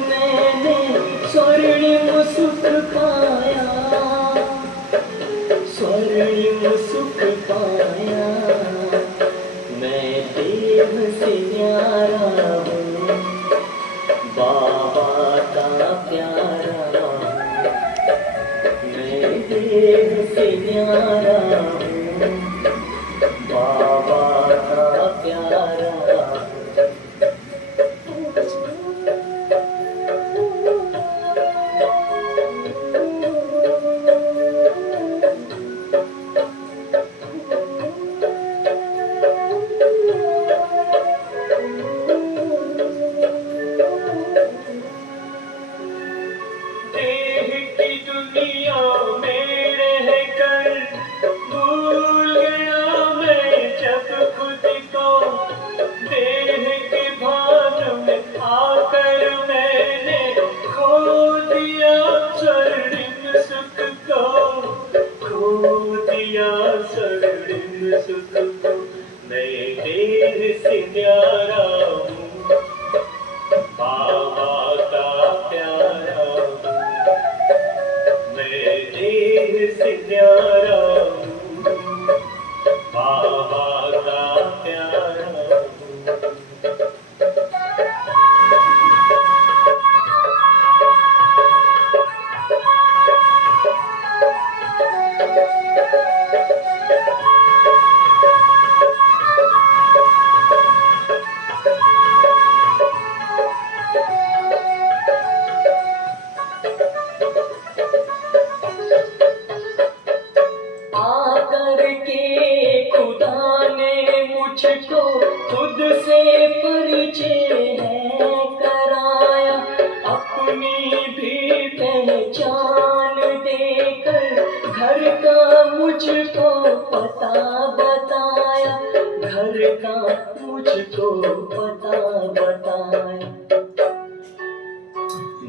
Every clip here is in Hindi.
मैंने स्वर्णिम सुख पाया, स्वर्णिम सुख पाया। मैं देव से न्यारा हूँ, बाबा का प्यारा हूँ। मैं देव से न्यारा हूँ, बाबा का प्यारा हूँ। देह की दुनिया में रहकर भूल गया मैं जब खुद को, देह के भान में आकर मैंने खो दिया स्वर्णिम सुख को, खो दिया स्वर्णिम सुख को। मैं देह से न्यारा हूँ, बाबा का प्यारा हूँ। मैं देह से न्यारा हूँ, बाबा का प्यारा हूँ। आकर के खुदा ने मुझको खुद से परिचय है कराया, अपनी भी पहचान देकर घर का मुझको पता बताया, घर का मुझको पता बताया।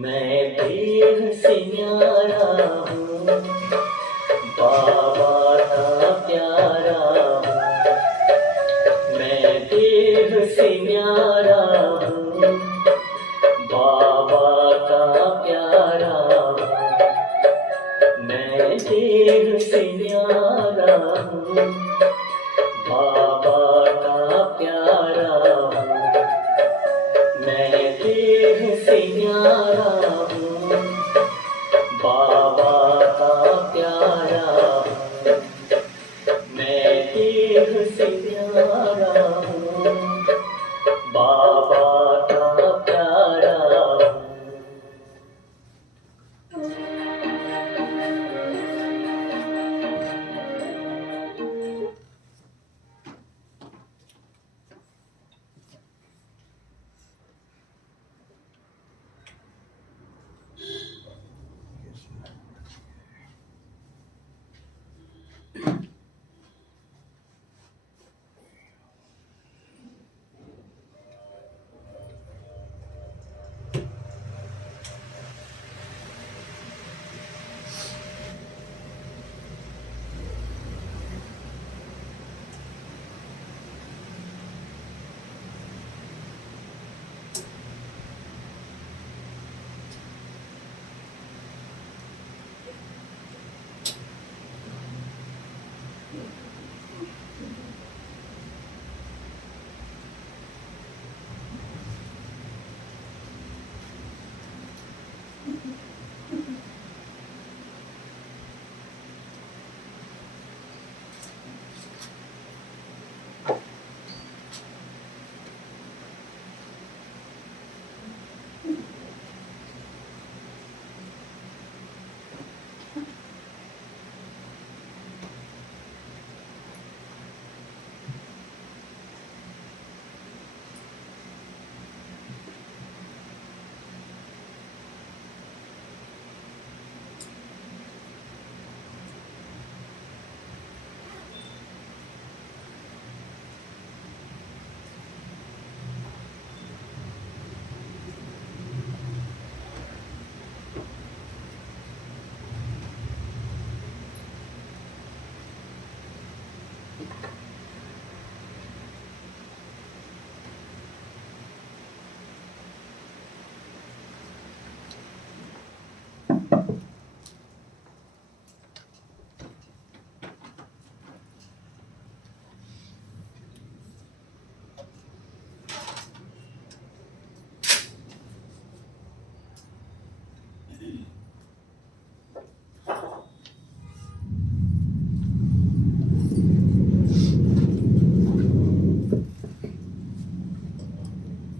मैं देह से न्यारा हूँ, बाबा का प्यारा हूँ। मैं देह से न्यारा हूँ, बाबा का प्यारा हूँ। मैं देह से न्यारा हूँ, बाबा का प्यारा हूँ। मैं देह से न्यारा हूँ, बाबा का प्यारा हूँ। मैं देह से न्यारा हूँ, बाबा का प्यारा हूँ।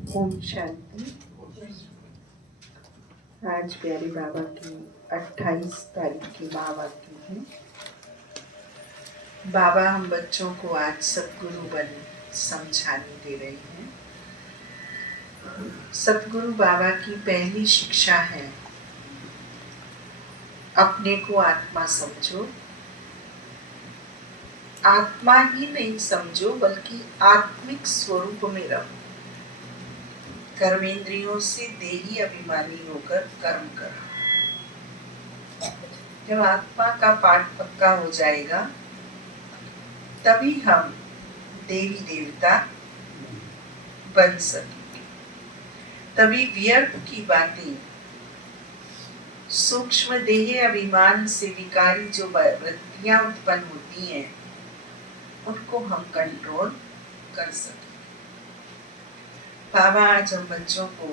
ओम शांति। आज प्यारे बाबा की 28 तारीख की महावाक्य है। बाबा हम बच्चों को आज सतगुरु बन समझाने दे रहे हैं। सतगुरु बाबा की पहली शिक्षा है, अपने को आत्मा समझो। आत्मा ही नहीं समझो बल्कि आत्मिक स्वरूप में रहो। कर्मेंद्रियों से देही अभिमानी होकर कर्म करो। जब आत्मा का पाठ पक्का हो जाएगा तभी हम देवी देवता बन सकेंगे। तभी व्यर्थ की बातें, सूक्ष्म देह अभिमान से विकारी जो वृत्तियां उत्पन्न होती हैं उनको हम कंट्रोल कर सकें। बाबा आज हम बच्चों को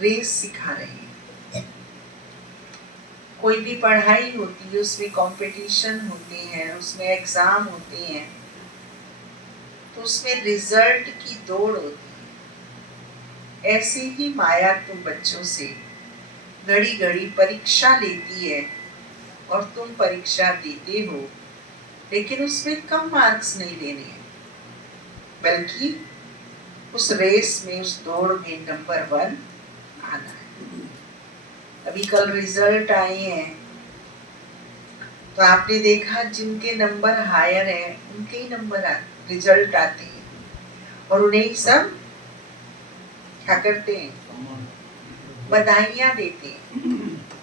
रेस सिखा रहे हैं। कोई भी पढ़ाई होती है उसमें कंपटीशन होते हैं, उसमें एग्जाम होते हैं, तो उसमें रिजल्ट की दौड़ होती है। ऐसे ही माया तुम बच्चों से घड़ी घड़ी परीक्षा लेती है और तुम परीक्षा देते हो, लेकिन उसमें कम मार्क्स नहीं लेने हैं, बल्कि उस रेस में, उस दौड़ में नंबर 1 आना है। अभी कल रिजल्ट आए हैं तो आपने देखा जिनके नंबर हायर हैं उनके ही नंबर रिजल्ट आते हैं और उन्हें ही सब क्या करते हैं, बधाइयां देते हैं,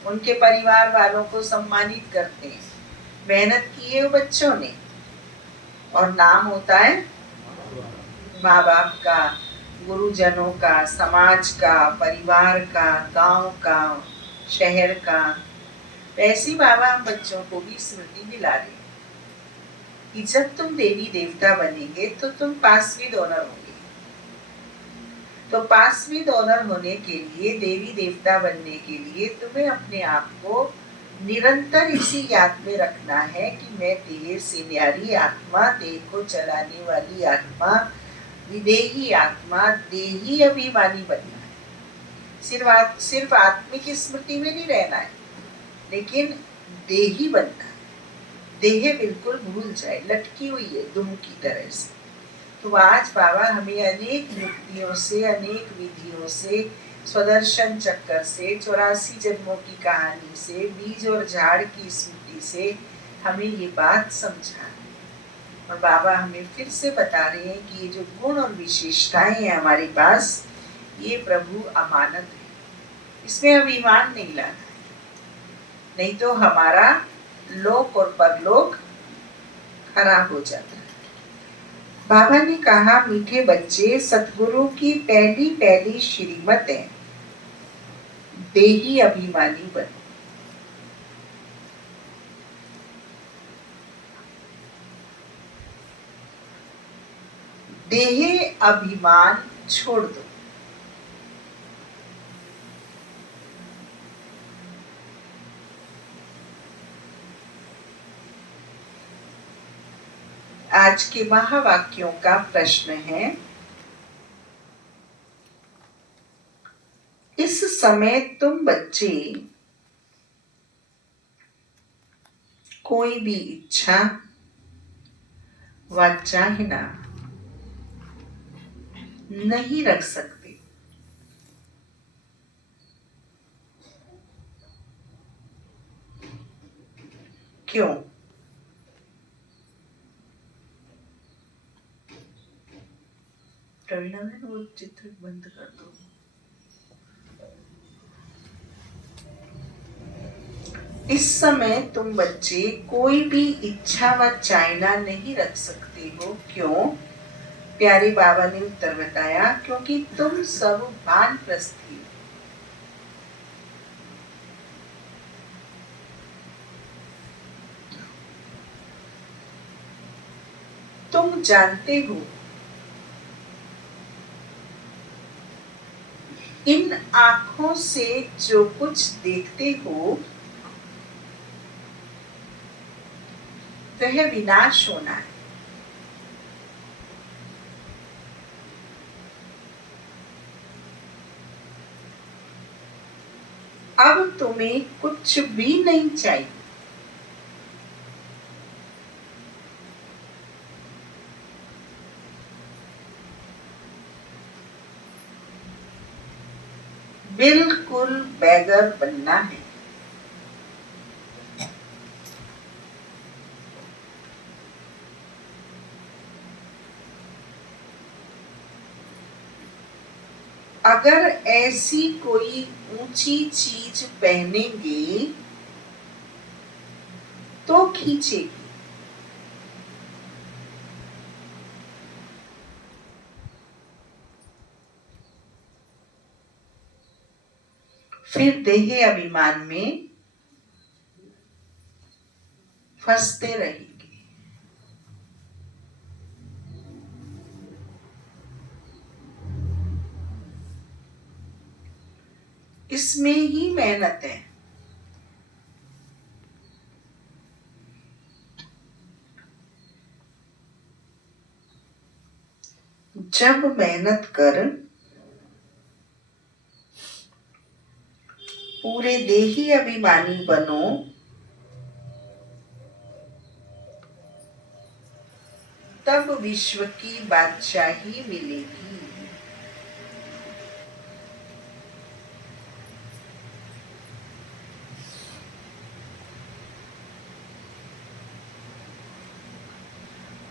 उनके परिवार वालों को सम्मानित करते हैं। मेहनत की है वो बच्चों ने और नाम होता है माँ बाप का, गुरुजनों का, समाज का, परिवार का, गांव का, शहर का। ऐसी बाबा हम बच्चों को भी स्मृति दिला रहे हैं कि जब तुम देवी देवता बनेंगे तो तुम पासवीं ऑनर होंगे। तो पासवीं ऑनर होने के लिए, देवी देवता बनने के लिए तुम्हें अपने आप को निरंतर इसी याद में रखना है कि मैं देह से न्यारी आत्मा, देह को चलाने वाली आत्मा, विदेही आत्मा, देही अभिमानी बनना है। सिर्फ आत्मिक स्मृति में नहीं रहना है, लेकिन देही बनना है। देह बिल्कुल भूल जाए, लटकी हुई है दुम की तरह से। तो आज बाबा हमें अनेक युक्तियों से, अनेक विधियों से, स्वदर्शन चक्कर से, 84 जन्मों की कहानी से, बीज और झाड़ की स्मृति से हमें ये बात समझा है। और बाबा हमें फिर से बता रहे हैं कि ये जो गुण और विशेषताएं हैं हमारे पास, ये प्रभु अमानत है, इसमें अभिमान नहीं लाना है, नहीं तो हमारा लोक और परलोक खराब हो जाता है। बाबा ने कहा, मीठे बच्चे, सतगुरु की पहली पहली श्रीमत है, देही अभिमानी बनो। देह अभिमान छोड़ दो। आज के महावाक्यों का प्रश्न है, इस समय तुम बच्चे कोई भी इच्छा व चाहना नहीं रख सकते। क्यों? रवीना बहन, वो चित्र बंद कर दो। इस समय तुम बच्चे कोई भी इच्छा व चाहना नहीं रख सकते हो। क्यों? प्यारे बाबा ने उत्तर बताया, क्योंकि तुम सब वानप्रस्थी हो। तुम जानते हो इन आंखों से जो कुछ देखते हो वह विनाश होना है। अब तुम्हें कुछ भी नहीं चाहिए। बिल्कुल बैगर बनना है। अगर ऐसी कोई ऊंची चीज पहनेंगे तो खींचेगी। फिर देह अभिमान में फंसते रहेंगे। इसमें ही मेहनत है। जब मेहनत कर पूरे देही अभिमानी बनो तब विश्व की बादशाही मिलेगी।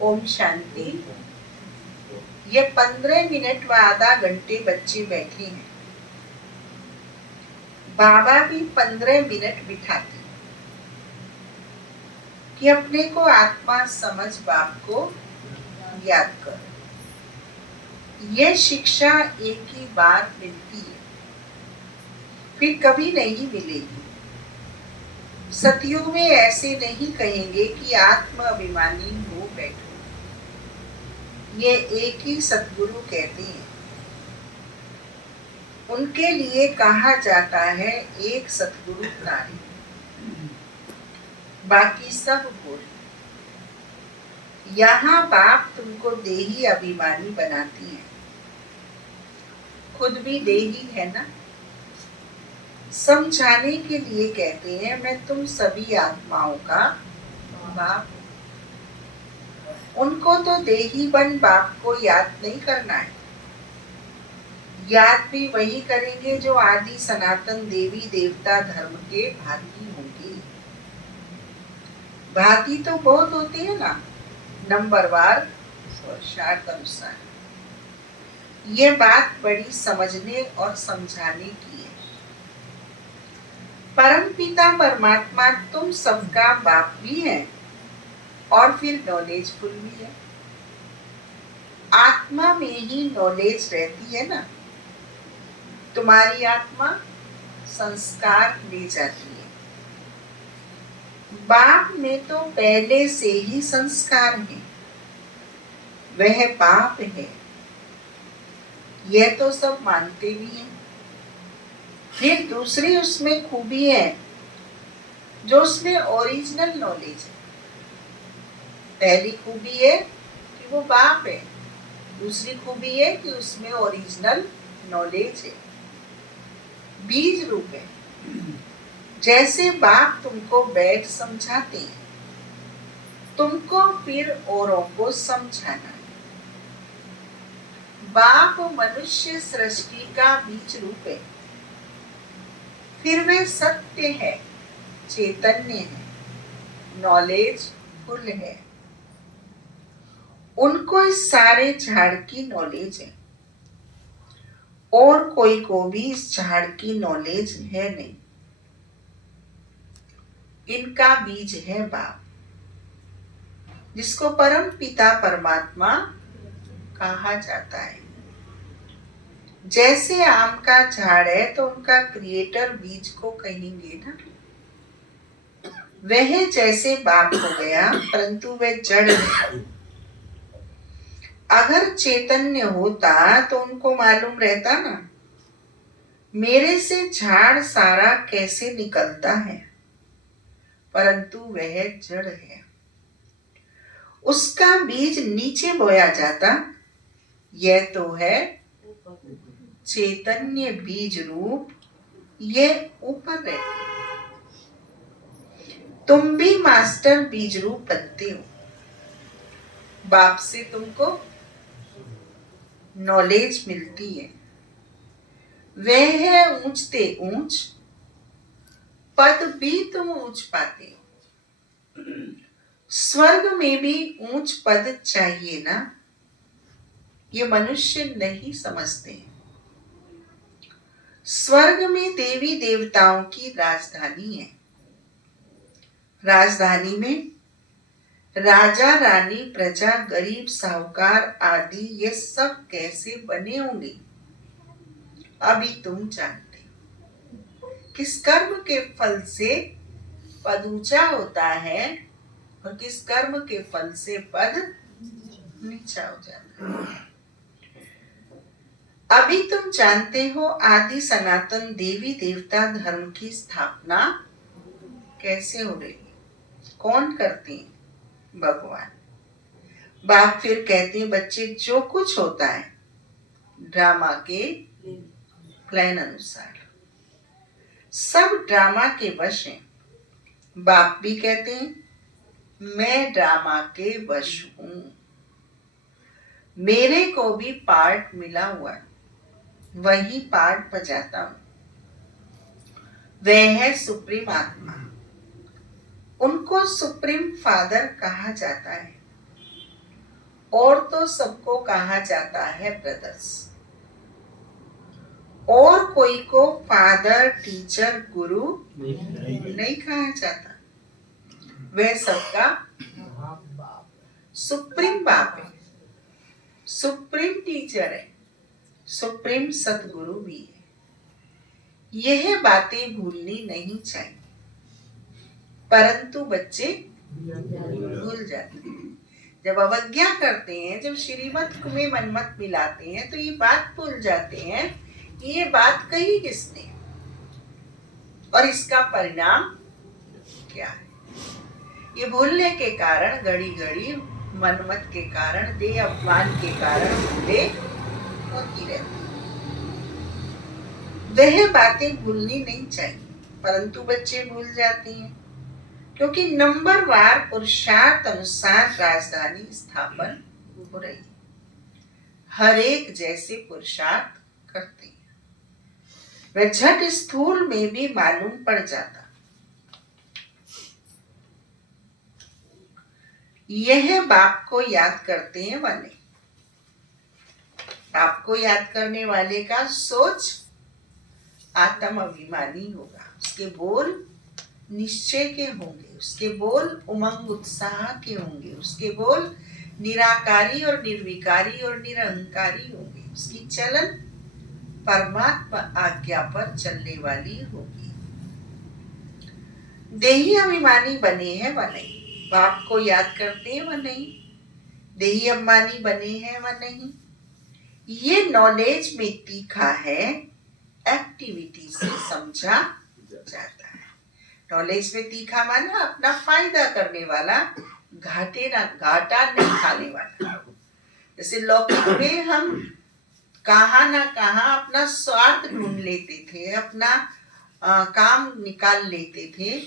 ओम शांति। ये 15 मिनट व आधा घंटे बच्चे बैठे हैं। बाबा भी 15 मिनट बिठाते कि अपने को आत्मा समझ बाप को याद करो। ये शिक्षा एक ही बार मिलती है, फिर कभी नहीं मिलेगी। सतयुग में ऐसे नहीं कहेंगे कि आत्म अभिमानी हो बैठो। ये एक ही सतगुरु कहते हैं। उनके लिए कहा जाता है एक सतगुरु प्राणी, बाकी सब बोल। यहाँ बाप तुमको देही अभिमानी बनाती है, खुद भी देही है ना। समझाने के लिए कहते हैं मैं तुम सभी आत्माओं का बाप। उनको तो देही बन बाप को याद नहीं करना है। याद भी वही करेंगे जो आदि सनातन देवी देवता धर्म के भागी होंगे। भागी तो बहुत होते हैं ना, नंबरवार और शार्ट अनुसार। ये बात बड़ी समझने और समझाने की है। परम पिता परमात्मा तुम सबका बाप भी है और फिर नॉलेजफुल भी है। आत्मा में ही नॉलेज रहती है ना। तुम्हारी आत्मा संस्कार ले जाती है। बाप में तो पहले से ही संस्कार है, वह बाप है, यह तो सब मानते भी हैं। फिर दूसरी उसमें खूबी है जो उसमें ओरिजिनल नॉलेज है। पहली खूबी है कि वो बाप है, दूसरी खूबी है कि उसमें ओरिजिनल नॉलेज है, बीज रूप है। जैसे बाप तुमको बैठ समझाते हैं, तुमको फिर औरों को समझाना है। बाप मनुष्य सृष्टि का बीज रूप है, फिर वे सत्य है, चैतन्य है, नॉलेज फुल है। उनको इस सारे झाड़ की नॉलेज है और कोई को भी इस झाड़ की नॉलेज है नहीं। इनका बीज है बाप, जिसको परम पिता परमात्मा कहा जाता है। जैसे आम का झाड़ है तो उनका क्रिएटर बीज को कहेंगे ना। वह जैसे बाप हो गया, परंतु वह जड़ है। अगर चैतन्य होता तो उनको मालूम रहता ना मेरे से झाड़ सारा कैसे निकलता है, परंतु वह जड़ है। उसका बीज नीचे बोया जाता, यह तो है चैतन्य बीज रूप, यह ऊपर रहती। तुम भी मास्टर बीज रूप बनते हो। बाप से तुमको नॉलेज मिलती है, वह है ऊंचते ऊंच, पद भी तुम ऊंच पाते हो। स्वर्ग में भी ऊंच पद चाहिए ना, ये मनुष्य नहीं समझते। स्वर्ग में देवी देवताओं की राजधानी है। राजधानी में राजा रानी प्रजा गरीब साहूकार आदि ये सब कैसे बने होंगे, अभी तुम जानते हो। किस कर्म के फल से पद ऊंचा होता है और किस कर्म के फल से पद नीचा हो जाता है, अभी तुम जानते हो। आदि सनातन देवी देवता धर्म की स्थापना कैसे हो रही है, कौन करते हैं, भगवान। बाप फिर कहते हैं, बच्चे जो कुछ होता है ड्रामा के प्लान अनुसार, सब ड्रामा के वश हैं। बाप भी कहते हैं, मैं ड्रामा के वश हूं, मेरे को भी पार्ट मिला हुआ है, वही पार्ट बजाता हूं। वह है सुप्रीम आत्मा, उनको सुप्रीम फादर कहा जाता है, और तो सबको कहा जाता है ब्रदर्स, और कोई को फादर टीचर गुरु नहीं कहा जाता। वह सबका सुप्रीम बाप है, सुप्रीम टीचर है, सुप्रीम सतगुरु भी है। यह बातें भूलनी नहीं चाहिए, परंतु बच्चे भूल जाते हैं। जब अवज्ञा करते हैं, जब श्रीमत में मनमत मिलाते हैं, तो ये बात भूल जाते हैं कि ये बात कही किसने और इसका परिणाम क्या है। ये भूलने के कारण घड़ी घड़ी मनमत के कारण, देह अपमान के कारण भूले होती रहती। वह बातें भूलनी नहीं चाहिए, परंतु बच्चे भूल जाते हैं, क्योंकि नंबरवार पुरुषार्थ अनुसार राजधानी स्थापन हो रही है। हर एक जैसे पुरुषार्थ करते हैं, वह झट स्थूल में भी मालूम पड़ जाता। यह बाप को याद करते हैं वाले, बाप को याद करने वाले का सोच आत्म अभिमानी होगा, उसके बोल निश्चय के होंगे, उसके बोल उमंग उत्साह के होंगे, उसके बोल निराकारी और निर्विकारी और निरहंकारी होंगे, उसकी चलन परमात्मा आज्ञा पर चलने वाली होगी। देही अभिमानी बने हैं व नहीं, बाप को याद करते हैं व नहीं, देही अभिमानी बने हैं व नहीं। ये नॉलेज में तीखा है, एक्टिविटी से समझा जाता है। नॉलेज में तीखा माना अपना फायदा करने वाला, घाटा नहीं खाने वाला। जैसे लौकिक में हम कहाँ ना कहाँ अपना स्वार्थ ढूंढ लेते थे, अपना काम निकाल लेते थे,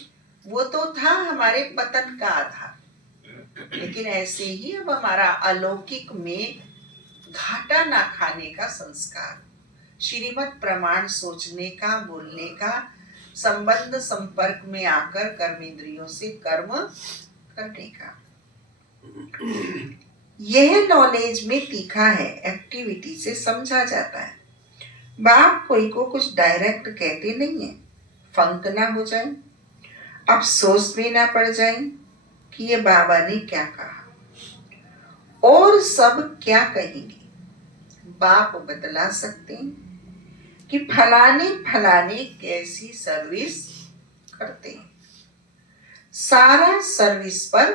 वो तो था हमारे पतन का आधार। लेकिन ऐसे ही अब हमारा अलौकिक में घाटा ना खाने का संस्कार, श्रीमत प्रमाण सोचने का, बोलने का, संबंध संपर्क में आकर कर्मेंद्रियों से कर्म करने का, यह नॉलेज में तीखा है, एक्टिविटी से समझा जाता है। बाप कोई को कुछ डायरेक्ट कहते नहीं है, फंक ना हो जाए, अफसोस में ना पड़ जाए कि ये बाबा ने क्या कहा और सब क्या कहेंगे। बाप बतला सकते हैं कि फलाने फलाने कैसी सर्विस करते हैं, सारा सर्विस पर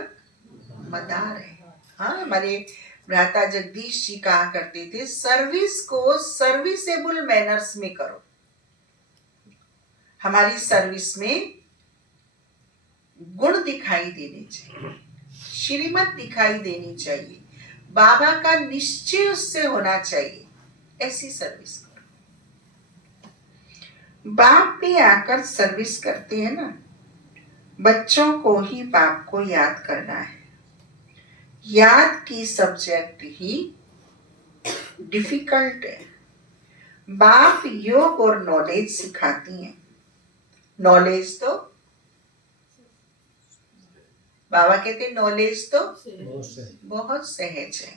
मदार है। हाँ, हमारे भ्राता जगदीश जी कहा करते थे, सर्विस को सर्विसेबल मैनर्स में करो, हमारी सर्विस में गुण दिखाई देने चाहिए, श्रीमत दिखाई देनी चाहिए, बाबा का निश्चय उससे होना चाहिए, ऐसी सर्विस करो। बाप भी आकर सर्विस करते हैं ना, बच्चों को ही बाप को याद करना है। याद की सब्जेक्ट ही डिफिकल्ट है। बाप योग और नॉलेज सिखाती हैं। नॉलेज तो बाबा कहते नॉलेज तो बहुत सहज है,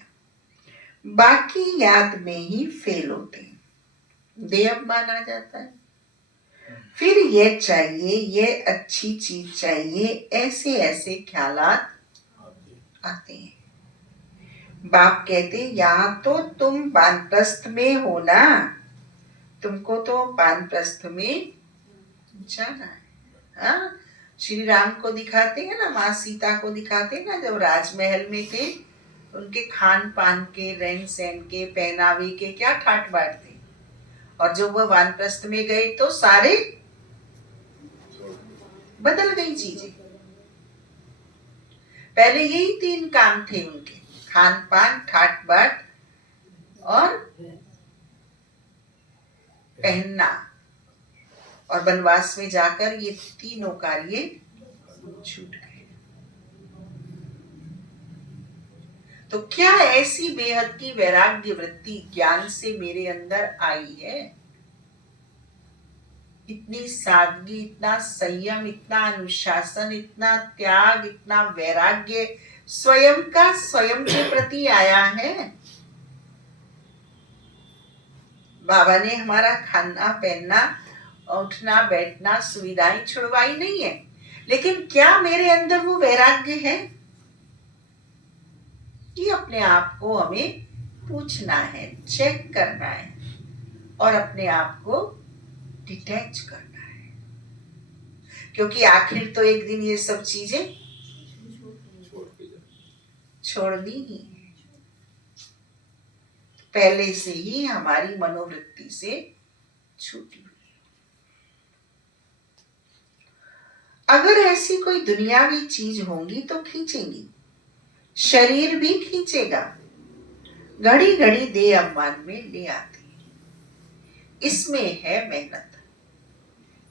बाकी याद में ही फेल होते हैं, देव माना जाता है। फिर ये चाहिए, ये अच्छी चीज चाहिए, ऐसे ऐसे ख्यालात आते हैं। बाप कहते यहाँ तो तुम वानप्रस्थ में हो ना, तुमको तो वानप्रस्थ में जाना है। हाँ, श्री राम को दिखाते हैं ना, माँ सीता को दिखाते हैं ना, जब राजमहल में थे उनके खान पान के, रहन सहन के, पहनावे के क्या ठाट बाट थे, और जब वह वानप्रस्थ में गए तो सारे बदल गई चीजें। पहले यही 3 काम थे उनके, खान पान, ठाट बाट और पहनना, और वनवास में जाकर ये तीनों कार्य छूट गए। तो क्या ऐसी बेहद की वैराग्य वृत्ति ज्ञान से मेरे अंदर आई है? इतनी सादगी, इतना संयम, इतना अनुशासन, इतना त्याग, इतना वैराग्य स्वयं का स्वयं के प्रति आया है। बाबा ने हमारा खाना पहनना, उठना बैठना, सुविधाएं छुड़वाई नहीं है, लेकिन क्या मेरे अंदर वो वैराग्य है? ये अपने आप को हमें पूछना है, चेक करना है और अपने आप को डिटैच करना है, क्योंकि आखिर तो एक दिन ये सब चीजें छोड़नी ही है। पहले से ही हमारी मनोवृत्ति से छूटी हुई। अगर ऐसी कोई दुनियावी चीज होंगी तो खींचेंगी, शरीर भी खींचेगा, घड़ी घड़ी दे अम्मान में ले आती। इसमें है मेहनत।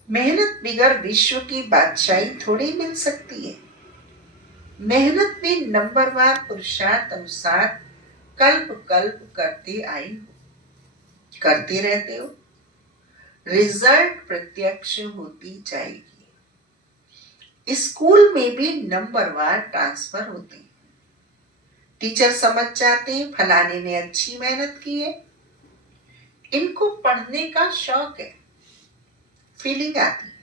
मेहनत बिगर विश्व की बादशाही थोड़ी मिल सकती है। मेहनत में नंबरवार पुरुषार्थ अनुसार कल्प कल्प करते आई हो, करते रहते हो, रिजल्ट प्रत्यक्ष होती जाएगी। स्कूल में भी नंबरवार ट्रांसफर होते हैं। टीचर समझ जाते हैं फलाने ने अच्छी मेहनत की है, इनको पढ़ने का शौक है, फीलिंग आती है।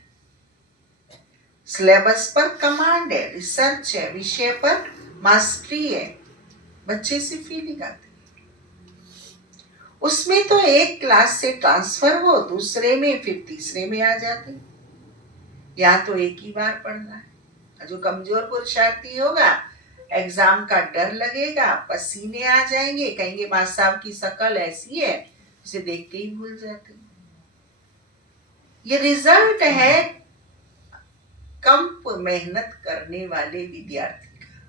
सिलेबस पर कमांड है, रिसर्च है, विषय पर मास्टरी है, बच्चे से फीलिंग आती है। उसमें तो एक क्लास से ट्रांसफर हो, दूसरे में, फिर तीसरे में आ जाते। यहाँ तो एक ही बार पढ़ना है। जो कमजोर पुरुषार्थी होगा, एग्जाम का डर लगेगा, पसीने आ जाएंगे, कहेंगे माँ साहब की शक्ल ऐसी है, उसे देख के ही भूल जाते। ये रिजल्ट है कम मेहनत करने वाले विद्यार्थी का।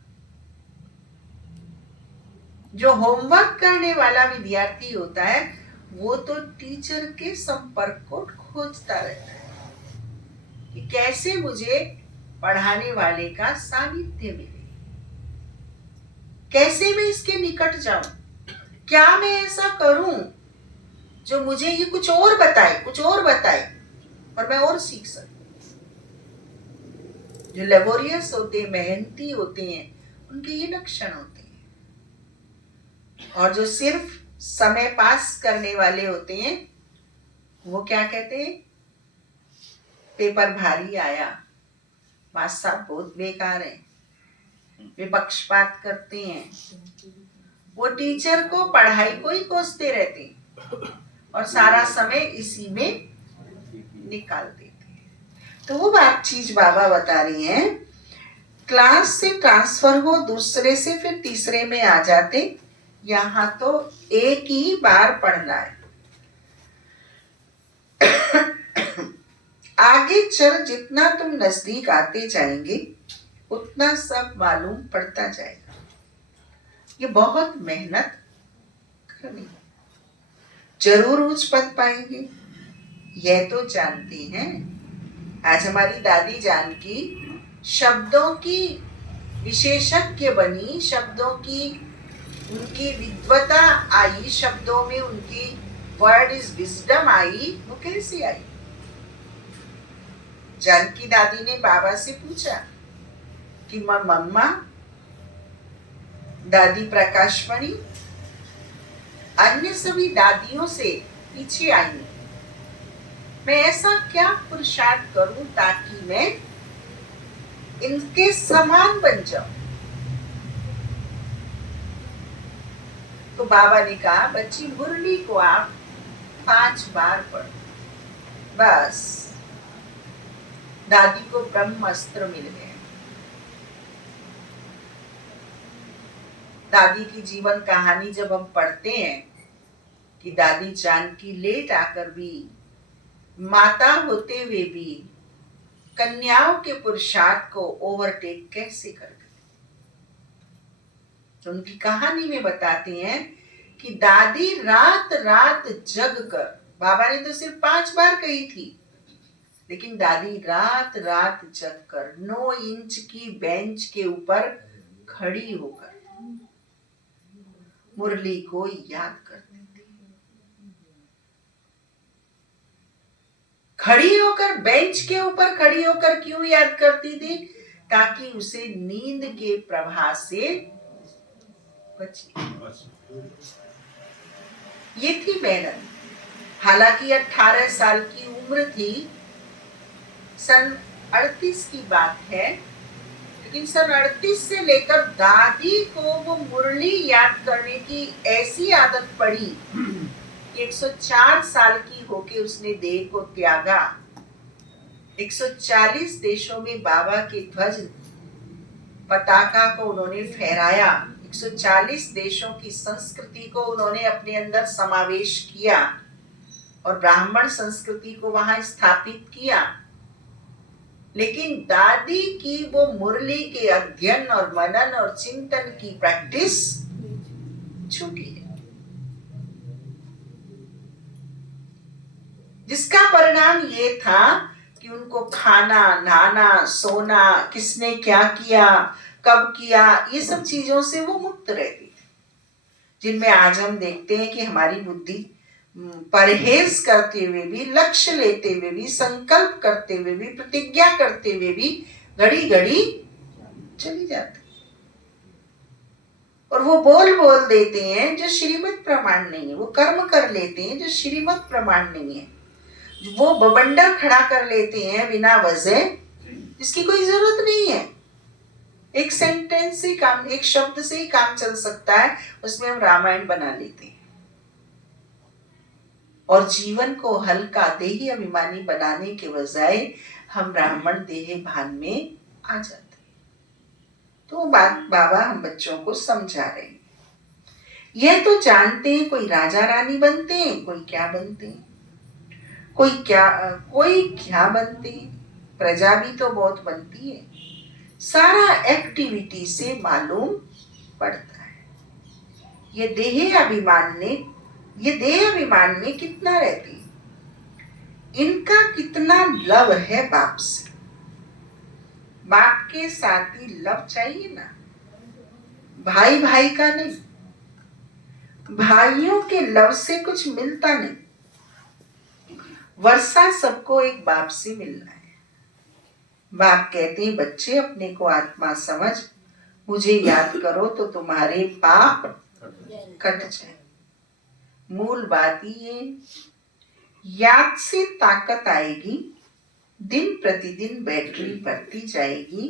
जो होमवर्क करने वाला विद्यार्थी होता है वो तो टीचर के संपर्क को खोजता रहता है कि कैसे मुझे पढ़ाने वाले का सानिध्य मिले, कैसे मैं इसके निकट जाऊं, क्या मैं ऐसा करूं जो मुझे ये कुछ और बताए और मैं और सीख सकूं। जो लेबोरियस होते हैं, मेहनती होते हैं, उनके ये लक्षण होते हैं। और जो सिर्फ समय पास करने वाले होते हैं वो क्या कहते हैं, पेपर भारी आया, मास्टर साहब बहुत बेकार है, वे पक्षपात करते हैं, वो टीचर को, पढ़ाई को ही कोसते रहते हैं और सारा समय इसी में निकाल देते हैं। तो वो बात चीज बाबा बता रही हैं, क्लास से ट्रांसफर हो, दूसरे से फिर तीसरे में आ जाते। यहाँ तो एक ही बार पढ़ना है। आगे चल जितना तुम नजदीक आते जाएंगे उतना सब मालूम पड़ता जाएगा। ये बहुत मेहनत करनी है, जरूर उच्च पद पाएंगे, यह तो जानते हैं। आज हमारी दादी जानकी शब्दों की विशेषज्ञ बनी, शब्दों की उनकी विद्वता आई, शब्दों में उनकी वर्ड इज विजडम आई। वो कैसे आई? जानकी दादी ने बाबा से पूछा कि मम्मा, दादी प्रकाशमणि अन्य सभी दादियों से पीछे आई, मैं ऐसा क्या पुरुषार्थ करूं ताकि मैं इनके समान बन जाऊं? तो बाबा ने कहा, बच्ची मुरली को आप 5 बार पढ़ो, बस दादी को ब्रह्म अस्त्र मिल गए। दादी की जीवन कहानी जब हम पढ़ते हैं कि दादी जानकी लेट आकर भी, माता होते हुए भी कन्याओं के पुरुषार्थ को ओवरटेक कैसे कर गए, तो उनकी कहानी में बताते हैं कि दादी रात रात जग कर, बाबा ने तो सिर्फ 5 बार कही थी, लेकिन दादी रात रात जग कर 9 इंच की बेंच के ऊपर खड़ी होकर मुरली को याद करती थी। खड़ी होकर, बेंच के ऊपर खड़ी होकर क्यों याद करती थी? ताकि उसे नींद के प्रभाव से बचे। ये थी मेहनत। हालांकि 18 साल की उम्र थी, सन 38 की बात है, लेकिन सन 38 से लेकर दादी को वो मुरली याद करने की ऐसी आदत पड़ी कि 104 साल की होके उसने देह को त्यागा। 140 देशों में बाबा के ध्वज पताका को उन्होंने फहराया, 140 देशों की संस्कृति को उन्होंने अपने अंदर समावेश किया और ब्राह्मण संस्कृति को वहां स्थापित किया। लेकिन दादी की वो मुरली के अध्ययन और मनन और चिंतन की प्रैक्टिस छूटी है, जिसका परिणाम ये था कि उनको खाना, नहाना, सोना, किसने क्या किया, कब किया, ये सब चीजों से वो मुक्त रहती थी, जिनमें आज हम देखते हैं कि हमारी बुद्धि परहेज करते हुए भी, लक्ष्य लेते हुए भी, संकल्प करते हुए भी, प्रतिज्ञा करते हुए भी घड़ी घड़ी चली जाती, और वो बोल देते हैं जो श्रीमत प्रमाण नहीं है, वो कर्म कर लेते हैं जो श्रीमत प्रमाण नहीं है, वो बवंडर खड़ा कर लेते हैं बिना वजह, जिसकी कोई जरूरत नहीं है। एक सेंटेंस से काम, एक शब्द से ही काम चल सकता है, उसमें हम रामायण बना लेते हैं और जीवन को हल्का देही अभिमानी बनाने के बजाय हम ब्राह्मण देह भान में आ जाते हैं। तो बात बाबा हम बच्चों को समझा रहे हैं। यह तो जानते हैं कोई राजा रानी बनते हैं, कोई क्या बनते हैं, कोई क्या बनते हैं, प्रजा भी तो बहुत बनती है, सारा एक्टिविटी से मालूम पड़ता है। ये देह अभिमान में कितना रहती है, इनका कितना लव है बाप से। बाप के साथ ही लव चाहिए ना, भाई भाई का नहीं, भाइयों के लव से कुछ मिलता नहीं, वर्षा सबको एक बाप से मिलना है। बाप कहते हैं बच्चे अपने को आत्मा समझ, मुझे याद करो तो तुम्हारे पाप कट जाए। मूल बात ये, याद से ताकत आएगी, दिन प्रतिदिन बैटरी बढ़ती जाएगी,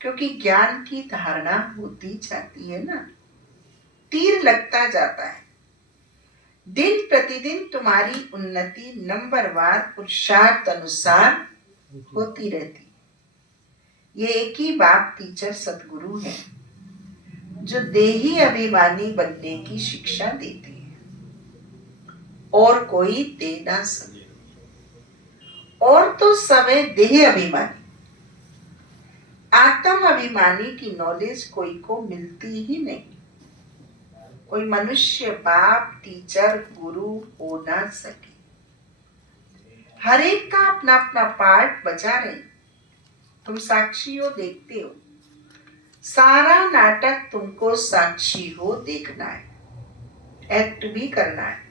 क्योंकि ज्ञान की धारणा होती जाती है ना, तीर लगता जाता है। दिन प्रतिदिन तुम्हारी उन्नति नंबरवार पुरुषार्थ अनुसार होती रहती। ये एक ही बाप टीचर सतगुरु है जो देही अभिमानी बनने की शिक्षा देती है, और कोई दे ना सके। और तो सब है देह अभिमानी। आत्म अभिमानी की नॉलेज कोई को मिलती ही नहीं। कोई मनुष्य बाप, टीचर, गुरु हो ना सके। हर एक का अपना अपना पार्ट बजा रहे। तुम साक्षी हो, देखते हो। सारा नाटक तुमको साक्षी हो देखना है, एक्ट भी करना है।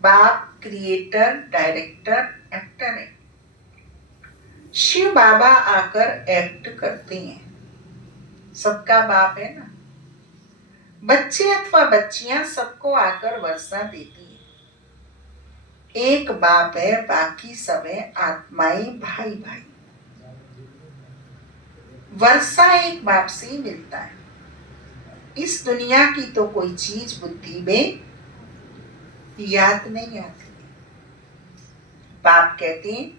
बाप क्रिएटर, डायरेक्टर, एक्टर है। शिव बाबा आकर एक्ट करते हैं। सबका बाप है ना। बच्चे अथवा बच्चियां सबको आकर वर्षा देती है। एक बाप है, बाकी सब है आत्माएं, भाई भाई। वर्षा एक बाप से ही मिलता है। इस दुनिया की तो कोई चीज बुद्धि में याद नहीं आती। बाप कहते हैं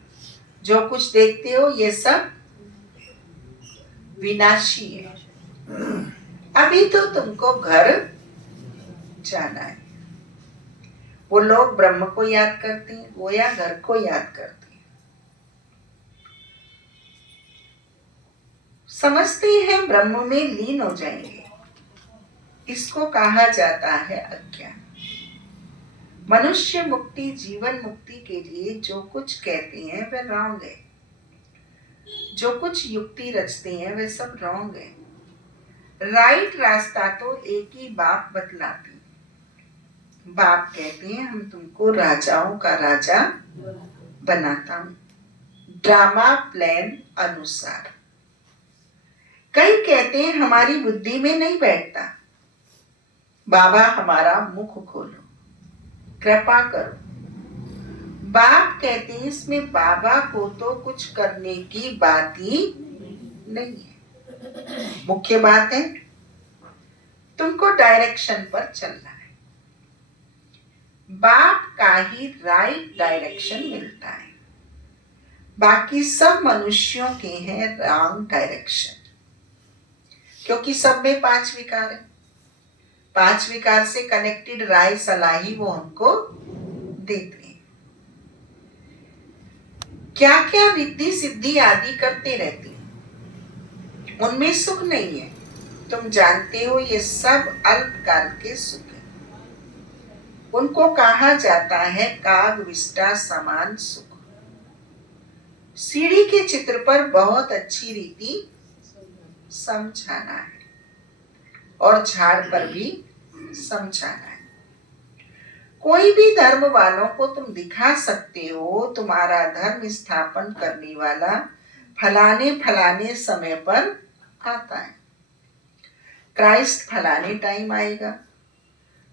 जो कुछ देखते हो ये सब विनाशी है। अभी तो तुमको घर जाना है। वो लोग ब्रह्म को याद करते हैं, वो या घर को याद करते हैं। समझते हैं ब्रह्म में लीन हो जाएंगे। इसको कहा जाता है अज्ञान। मनुष्य मुक्ति, जीवन मुक्ति के लिए जो कुछ कहते हैं वह रॉन्ग है। जो कुछ युक्ति रचते हैं वह सब रॉन्ग है। राइट रास्ता तो एक ही बाप बतलाते। बाप कहते हैं हम तुमको राजाओं का राजा बनाता हूं, ड्रामा प्लान अनुसार। कई कहते हैं हमारी बुद्धि में नहीं बैठता। बाबा हमारा मुख खोलो, कृपा करो। बाप कहते हैं इसमें बाबा को तो कुछ करने की बात ही नहीं है। मुख्य बात है तुमको डायरेक्शन पर चलना है। बाप का ही राइट डायरेक्शन मिलता है। बाकी सब मनुष्यों के हैं रॉन्ग डायरेक्शन। क्योंकि सब में 5 विकार है। 5 विकार से कनेक्टेड राय सलाही वो हमको देते हैं। क्या क्या रिद्धि सिद्धि आदि करते रहते हैं, उनमें सुख नहीं है। तुम जानते हो ये सब अल्पकाल के सुख है। उनको कहा जाता है काग विष्टा समान सुख। सीढ़ी के चित्र पर बहुत अच्छी रीति समझाना है और झाड़ पर भी समझाना है। कोई भी धर्म वालों को तुम दिखा सकते हो तुम्हारा धर्म स्थापन करने वाला फलाने फलाने समय पर आता है। क्राइस्ट फलाने टाइम आएगा।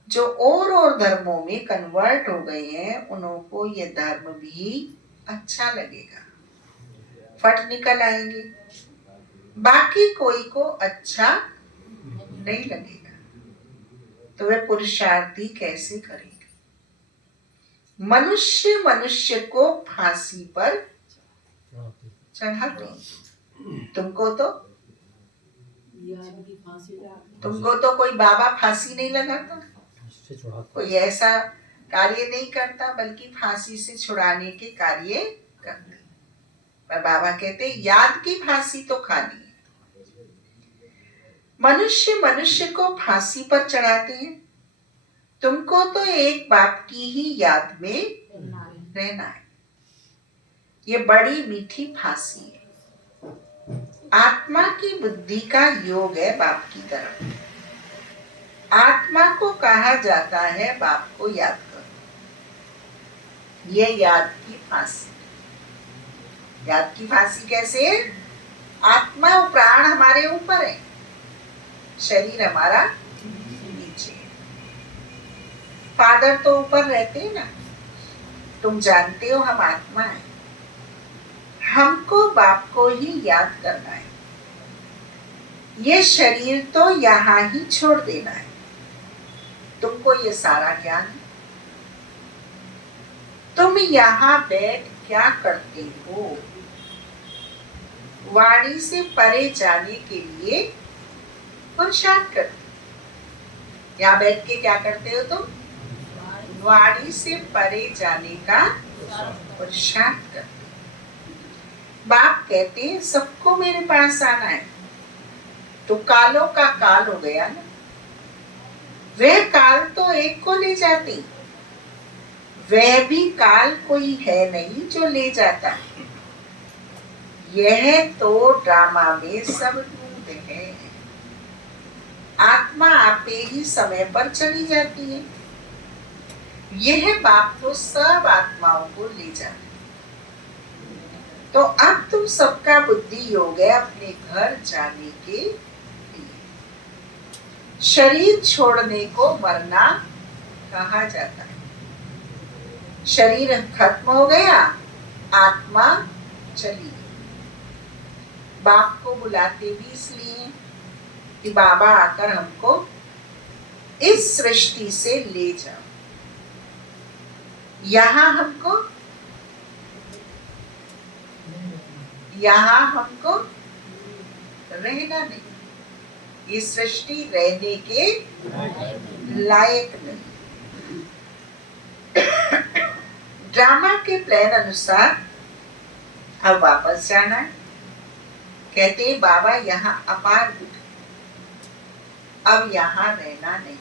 जो और धर्मों में कन्वर्ट हो गए हैं उनको ये धर्म भी अच्छा लगेगा, फट निकल आएंगे। बाकी कोई को अच्छा नहीं लगेगा तो वे पुरुषार्थी कैसे करेंगे। मनुष्य मनुष्य को फांसी पर चढ़ाते। तुमको तो कोई बाबा फांसी नहीं लगाता, कोई ऐसा कार्य नहीं करता, बल्कि फांसी से छुड़ाने के कार्य करते। पर बाबा कहते याद की फांसी तो खानी है। मनुष्य मनुष्य को फांसी पर चढ़ाते हैं। तुमको तो एक बाप की ही याद में रहना है। ये बड़ी मीठी फांसी है। आत्मा की बुद्धि का योग है बाप की तरफ। आत्मा को कहा जाता है बाप को याद करो। ये याद की फांसी। याद की फांसी कैसे है? आत्मा और प्राण हमारे ऊपर है, शरीर हमारा नीचे है। फादर तो ऊपर रहते हैं ना। तुम जानते हो हम आत्मा है। हमको बाप को ही याद करना है। ये शरीर तो यहाँ ही छोड़ देना है। तुमको ये सारा ज्ञान है। तुम यहाँ बैठ क्या करते हो? वाणी से परे जाने के लिए पुरुषार्थ करते हो। यहाँ बैठ के क्या करते हो तुम? वाणी से परे जाने का पुरुषार्थ करते हो। कहते हैं सबको मेरे पास आना है, तो कालों का काल हो गया ना। वह काल तो एक को ले जाती, वह भी काल कोई है नहीं जो ले जाता। यह तो ड्रामा में सब दूध है। आत्मा आपे ही समय पर चली जाती है। यह बाप तो सब आत्माओं को ले जाता है। तो अब तुम सबका बुद्धि योग है अपने घर जाने के लिए। शरीर छोड़ने को मरना कहा जाता है। शरीर खत्म हो गया, आत्मा चली गई। बाप को बुलाते भी इसलिए कि बाबा आकर हमको इस सृष्टि से ले जाओ। यहाँ हमको रहना नहीं, ये सृष्टि रहने के लायक नहीं। ड्रामा के प्लान अनुसार अब वापस जाना है। कहते हैं बाबा यहाँ अपार दुख, अब यहाँ रहना नहीं।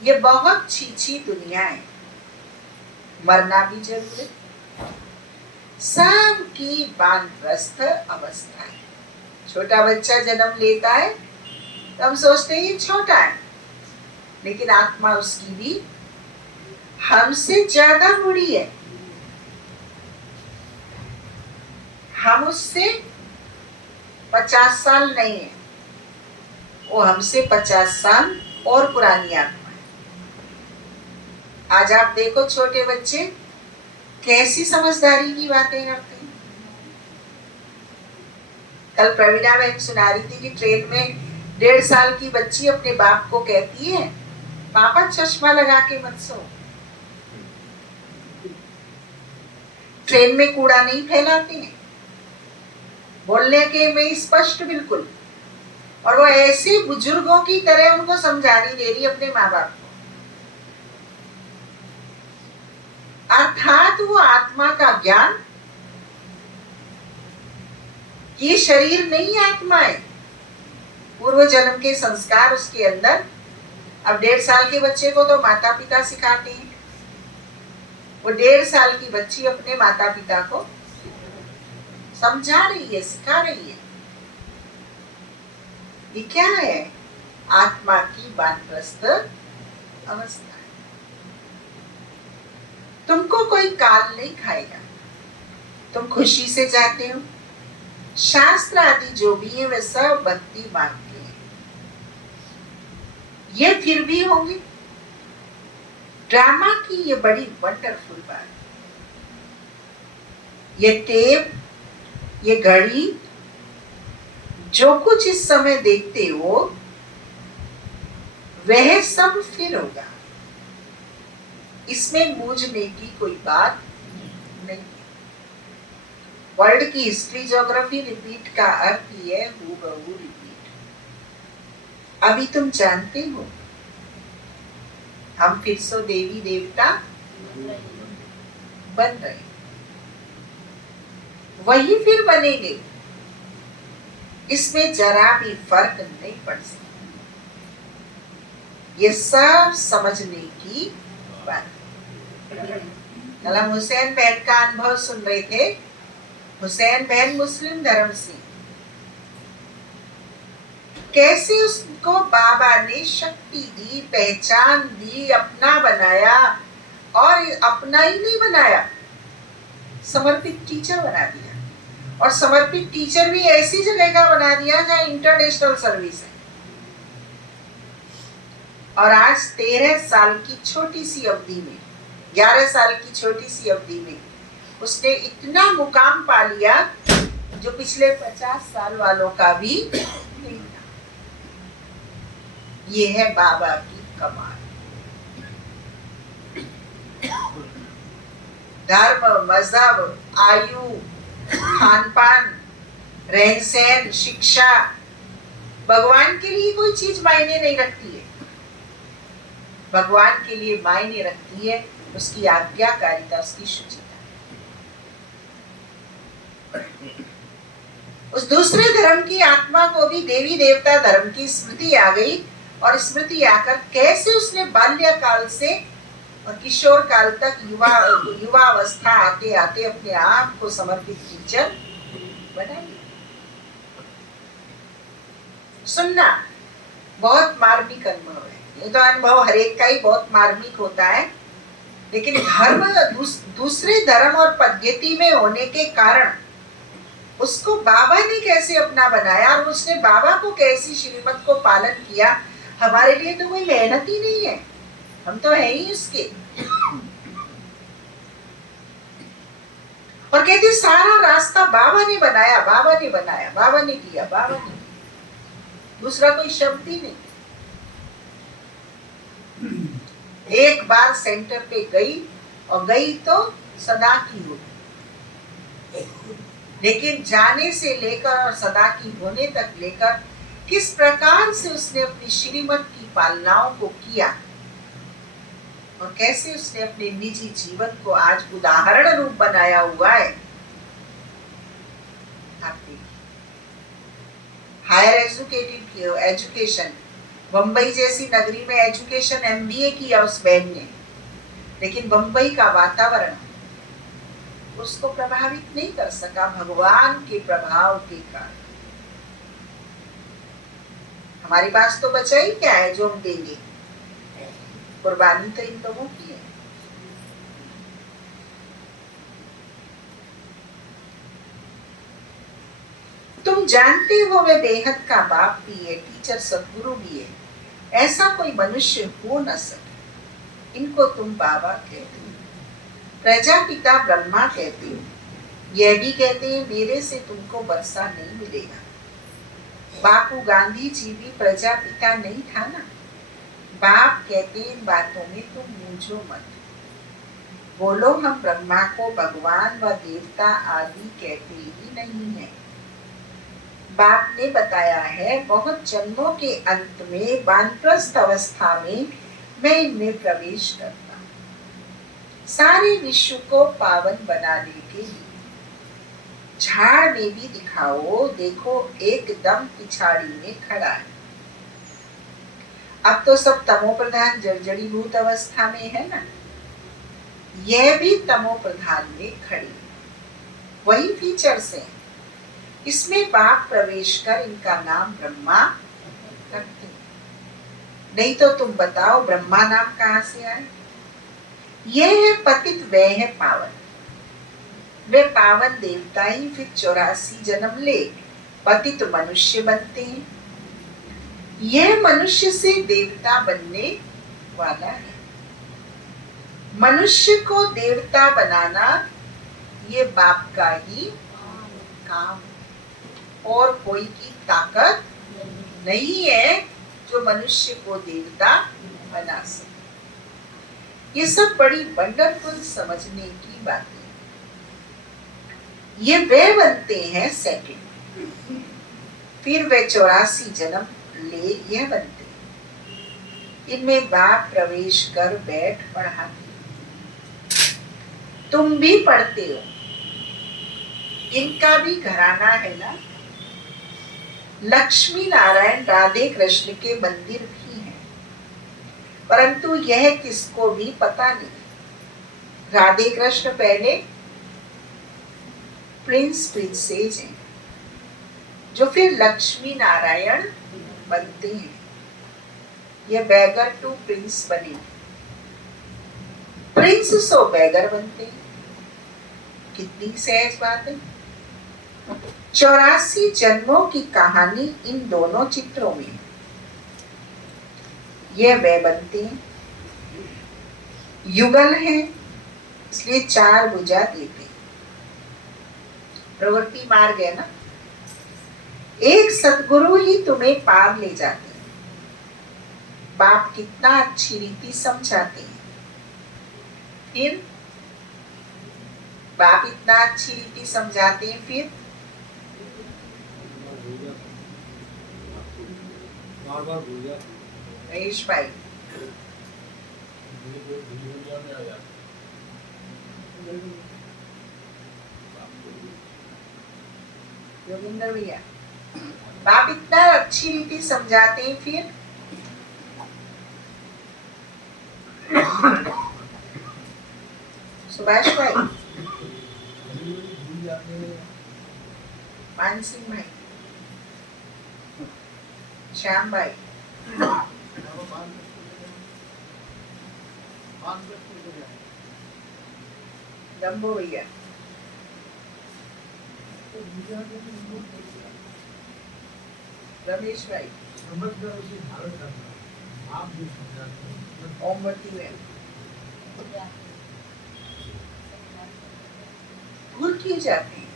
ये बहुत छीछी दुनिया है, मरना भी जरूरी। सब की वानप्रस्थ अवस्था है। छोटा बच्चा जन्म लेता है तो हम सोचते हैं ये छोटा है, लेकिन आत्मा उसकी भी हमसे ज्यादा बड़ी है। हम उससे 50 साल नहीं है, वो हमसे 50 साल और पुरानी आत्मा है। आज आप देखो छोटे बच्चे कैसी समझदारी की बातें करते हैं। कल प्रवीणा बहन सुना रही थी कि ट्रेन में 1.5 साल की बच्ची अपने बाप को कहती है, पापा चश्मा लगा के मत सो। ट्रेन में कूड़ा नहीं फैलाते हैं, बोलने के में स्पष्ट बिल्कुल, और वो ऐसे बुजुर्गों की तरह उनको समझानी दे रही अपने माँ बाप को। अर्थात वो आत्मा का ज्ञान, ये शरीर नहीं आत्मा है, पूर्व जन्म के संस्कार उसके अंदर। अब 1.5 साल के बच्चे को तो माता पिता सिखाते हैं, वो 1.5 साल की बच्ची अपने माता पिता को समझा रही है, सिखा रही है। ये क्या है? आत्मा की वानप्रस्थ अवस्था। तुमको कोई काल नहीं खाएगा, तुम खुशी से जाते हो। शास्त्र आदि जो भी है वे सब भक्ति मांगते हैं, ये फिर भी होंगे। ड्रामा की ये बड़ी वंडरफुल बात। ये टेप, ये घड़ी, जो कुछ इस समय देखते हो वह सब फिर होगा। इसमें मूझने की कोई बात नहीं। वर्ल्ड की हिस्ट्री ज्योग्राफी रिपीट का अर्थ ही है हूबहू रिपीट। अभी तुम जानते हो हम फिर से देवी देवता बन रहे, वही फिर बनेंगे, इसमें जरा भी फर्क नहीं पड़ सकता। ये सब समझने की बात। कल हम हुसैन बहन का अनुभव सुन रहे थे। हुसैन बहन मुस्लिम धर्म से, कैसे उसको बाबा ने शक्ति दी, पहचान दी, अपना बनाया, और अपना ही नहीं बनाया, समर्पित टीचर बना दिया। और समर्पित टीचर भी ऐसी जगह का बना दिया जहाँ इंटरनेशनल सर्विस है। और आज 13 साल की छोटी सी अवधि में, 11 साल की छोटी सी अवधि में उसने इतना मुकाम पा लिया जो पिछले 50 साल वालों का भी नहीं था। ये है बाबा की कमाल। धर्म, मजहब, आयु, खान पान, रहन सहन, शिक्षा, भगवान के लिए कोई चीज मायने नहीं रखती है। भगवान के लिए मायने रखती है उसकी आज्ञाकारिता, उसकी शुचिता। उस दूसरे धर्म की आत्मा को भी देवी देवता धर्म की स्मृति आ गई, और स्मृति आकर कैसे उसने बाल्यकाल से और किशोर काल तक युवावस्था आते आते अपने आप को समर्पित टीचर बनाई। सुनना बहुत मार्मिक अनुभव है। ये तो अनुभव हर एक का ही बहुत मार्मिक होता है, लेकिन धर्म दूसरे धर्म और पद्धति में होने के कारण उसको बाबा ने कैसे अपना बनाया और उसने बाबा को कैसी श्रीमत को पालन किया, हमारे लिए तो कोई मेहनत ही नहीं है, हम तो है ही उसके। और कहते सारा रास्ता बाबा ने बनाया, बाबा ने बनाया, बाबा ने किया, बाबा ने, दूसरा कोई शब्द ही नहीं। एक बार सेंटर पे गई और गई तो सदा की हो, लेकिन जाने से लेकर और सदा की होने तक लेकर किस प्रकार से उसने अपनी श्रीमत की पालनाओं को किया और कैसे उसने अपने निजी जीवन को आज उदाहरण रूप बनाया हुआ है। आप देखिए, हायर एजुकेशन बंबई जैसी नगरी में एजुकेशन MBA किया उस बहन ने, लेकिन बंबई का वातावरण उसको प्रभावित नहीं कर सका भगवान के प्रभाव के कारण। हमारे पास तो बचा ही क्या है जो हम देंगे, कुर्बानी तो इन लोगों की है। तुम जानते हो वे बेहद का बाप भी है, टीचर सदगुरु भी है, ऐसा कोई मनुष्य हो न सके। इनको तुम बाबा कहते हो, प्रजापिता ब्रह्मा कहते हो, यह भी कहते हैं मेरे से तुमको वर्षा नहीं मिलेगा। बापू गांधी जी भी प्रजापिता नहीं था ना। बाप कहते इन बातों में तुम मूंझो मत, बोलो हम ब्रह्मा को भगवान व देवता आदि कहते ही नहीं है। बाप ने बताया है बहुत जन्मों के अंत में वानप्रस्थ अवस्था में मैं इनमें प्रवेश करता हूं, सारे विश्व को पावन बनाने के लिए। झाड़ में भी दिखाओ, देखो एकदम पिछाड़ी में खड़ा है। अब तो सब तमो प्रधान जड़ीभूत अवस्था में है ना, यह भी तमो प्रधान में खड़ी, वही फीचर्स हैं। इसमें बाप प्रवेश कर इनका नाम ब्रह्मा रखते हैं। नहीं तो तुम बताओ ब्रह्मा नाम कहां से आए? यह है पतित, वह है पावन। वे पावन देवता ही फिर 84 जन्म ले पतित मनुष्य बनते हैं। यह मनुष्य से देवता बनने वाला है। मनुष्य को देवता बनाना ये बाप का ही काम, और कोई की ताकत नहीं है जो मनुष्य को देवता बना सके। ये सब बड़ी वंडरफुल समझने की बातें। ये वे बनते हैं सेकंड, फिर वे 84 जन्म ले यह बनते हैं। इनमें बाप प्रवेश कर बैठ पढ़ाते, तुम भी पढ़ते हो, इनका भी घराना है ना। लक्ष्मी नारायण राधे कृष्ण के मंदिर भी हैं, परंतु यह किसको भी पता नहीं। राधे कृष्ण पहले प्रिंस प्रिंसेस हैं, जो फिर लक्ष्मी नारायण बनते हैं। यह बैगर टू प्रिंस बने, प्रिंस सो बैगर बनते हैं। कितनी सहज बात है। 84 जन्मों की कहानी इन दोनों चित्रों में। यह वे बनते हैं, युगल है इसलिए 4 भुजा देते हैं। प्रवृत्ति मार्ग है ना, एक सतगुरु ही तुम्हें पार ले जाते हैं। बाप कितना अच्छी रीति समझाते हैं, फिर बाप इतना अच्छी रीति समझाते हैं, फिर महेश भाई योगिंदर भैया, बाप इतना अच्छी रीति समझाते हैं, फिर सुभाष भाई, मान सिंह भाई, श्याम भाई, डम्बो भैया, रमेश भाई, ओमवती बहन, भूल क्यों जाते हैं?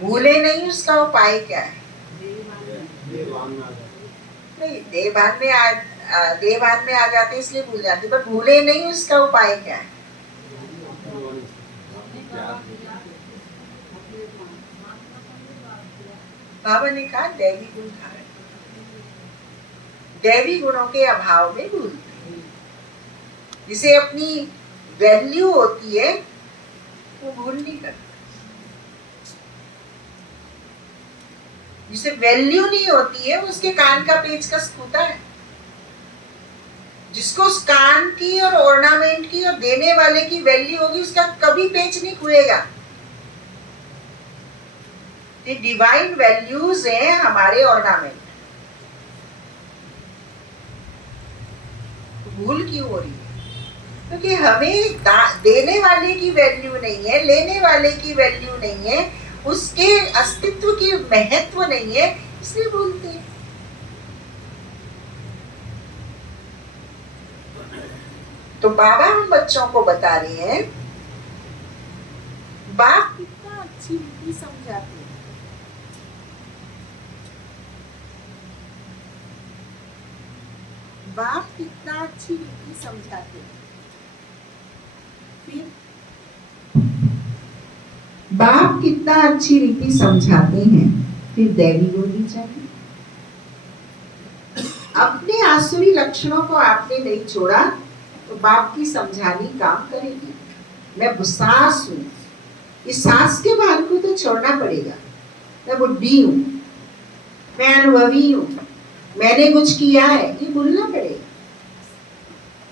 भूले नहीं, उसका उपाय क्या है? नहीं, देवभान में आ जाते इसलिए भूल जाते, पर भूले नहीं, उसका उपाय क्या है? बाबा ने कहा दैवी गुण धारण, दैवी गुणों के अभाव में भूलते हैं। जिसे अपनी वैल्यू होती है वो भूल नहीं करता, जिसे वैल्यू नहीं होती है उसके कान का पेचकस फूटा है। जिसको उस कान की और ऑर्नामेंट की और देने वाले की वैल्यू होगी, उसका कभी पेच नहीं खुलेगा। ये डिवाइन वैल्यूज हैं हमारे ऑर्नामेंट। भूल क्यों हो रही है? क्योंकि हमें देने वाले की वैल्यू नहीं है, लेने वाले की वैल्यू नहीं है, उसके अस्तित्व की महत्व नहीं है, इसलिए भूलते हैं। तो बाबा हम बच्चों को बता रहे हैं, बाप कितना अच्छी रीति समझाते हैं। बाप कितना अच्छी रीति समझाते हैं। फिर बाप कितना अच्छी रीति समझाते हैं, फिर दैवी गुण भी चाहिए। अपने आसुरी लक्षणों को आपने नहीं छोड़ा तो बाप की समझानी काम करेगी। मैं सास हूं, इस सास के भान को तो छोड़ना पड़ेगा। मैं बुढ़ी हूं, मैं अनुभवी हूं, मैंने कुछ किया है, ये भूलना पड़ेगा।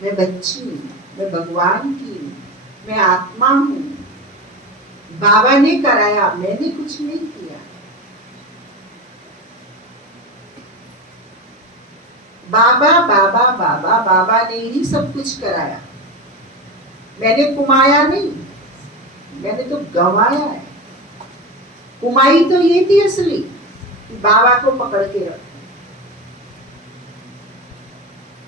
मैं बच्ची हूं, मैं भगवान की हूं, मैं आत्मा हूं, बाबा ने कराया, मैंने कुछ नहीं किया। बाबा बाबा बाबा बाबा ने ही सब कुछ कराया। मैंने कुमाया नहीं, मैंने तो गंवाया है। कुमाई तो ये थी असली कि बाबा को पकड़ के रखो।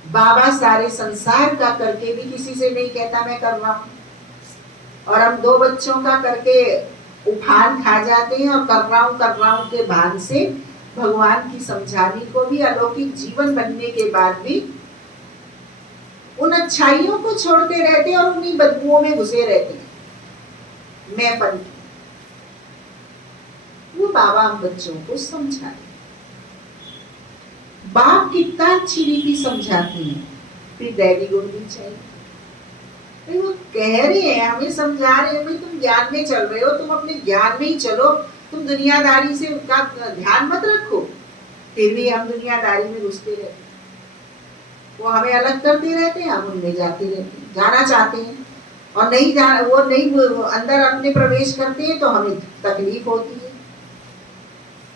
बाबा सारे संसार का करके भी किसी से नहीं कहता मैं कर रहा हूं, और हम 2 बच्चों का करके उफान खा जाते हैं, और कर रहा हूं के भान से भगवान की समझाने को भी अलौकिक जीवन बनने के बाद भी उन अच्छाइयों को छोड़ते रहते हैं और उन्हीं बदबुओं में घुसे रहते हैं। मैंपन वो बाबा हम बच्चों को समझाए। बाप कितना अच्छी रीति समझाते हैं, फिर दैवी गुण भी चाहिए। वो कह रहे हैं, हमें समझा रहे हैं, तुम ज्ञान में चल रहे हो, तुम अपने ज्ञान में ही चलो, तुम दुनियादारी से उनका ध्यान मत रखो। फिर भी हम दुनियादारी में घुसते रहते हैं। वो हमें अलग करते रहते हैं, हम उनमें जाते रहते हैं, जाना चाहते हैं, और नहीं जाना, वो नहीं अंदर अपने प्रवेश करते हैं तो हमें तकलीफ होती है,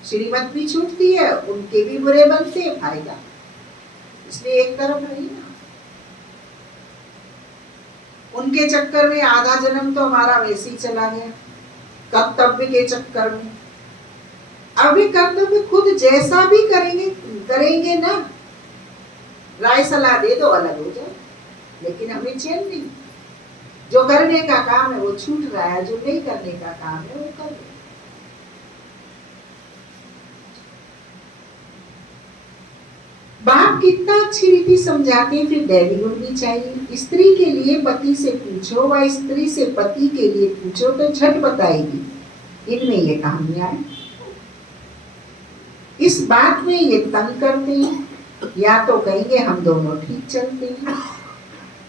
श्रीमत भी छूटती है, उनके भी बुरे बनते हैं, फायदा। इसलिए एक तरफ नहीं ना, उनके चक्कर में आधा जन्म तो हमारा वैसे ही चला गया, कर्तव्य के चक्कर में। अभी कर्तव्य खुद जैसा भी करेंगे ना, राय सलाह दे दो अलग हो जाए, लेकिन हमें चैन नहीं। जो करने का काम है वो छूट रहा है, जो नहीं करने का काम है वो कर रहे। बाप कितना अच्छी रीति समझाते हैं, फिर दैवी गुण भी चाहिए। स्त्री के लिए पति से पूछो व स्त्री से पति के लिए पूछो तो झट बताएगी, इनमें ये कहानियां हैं। इस बात में ये तंग करते हैं, या तो कहेंगे हम दोनों ठीक चलते हैं।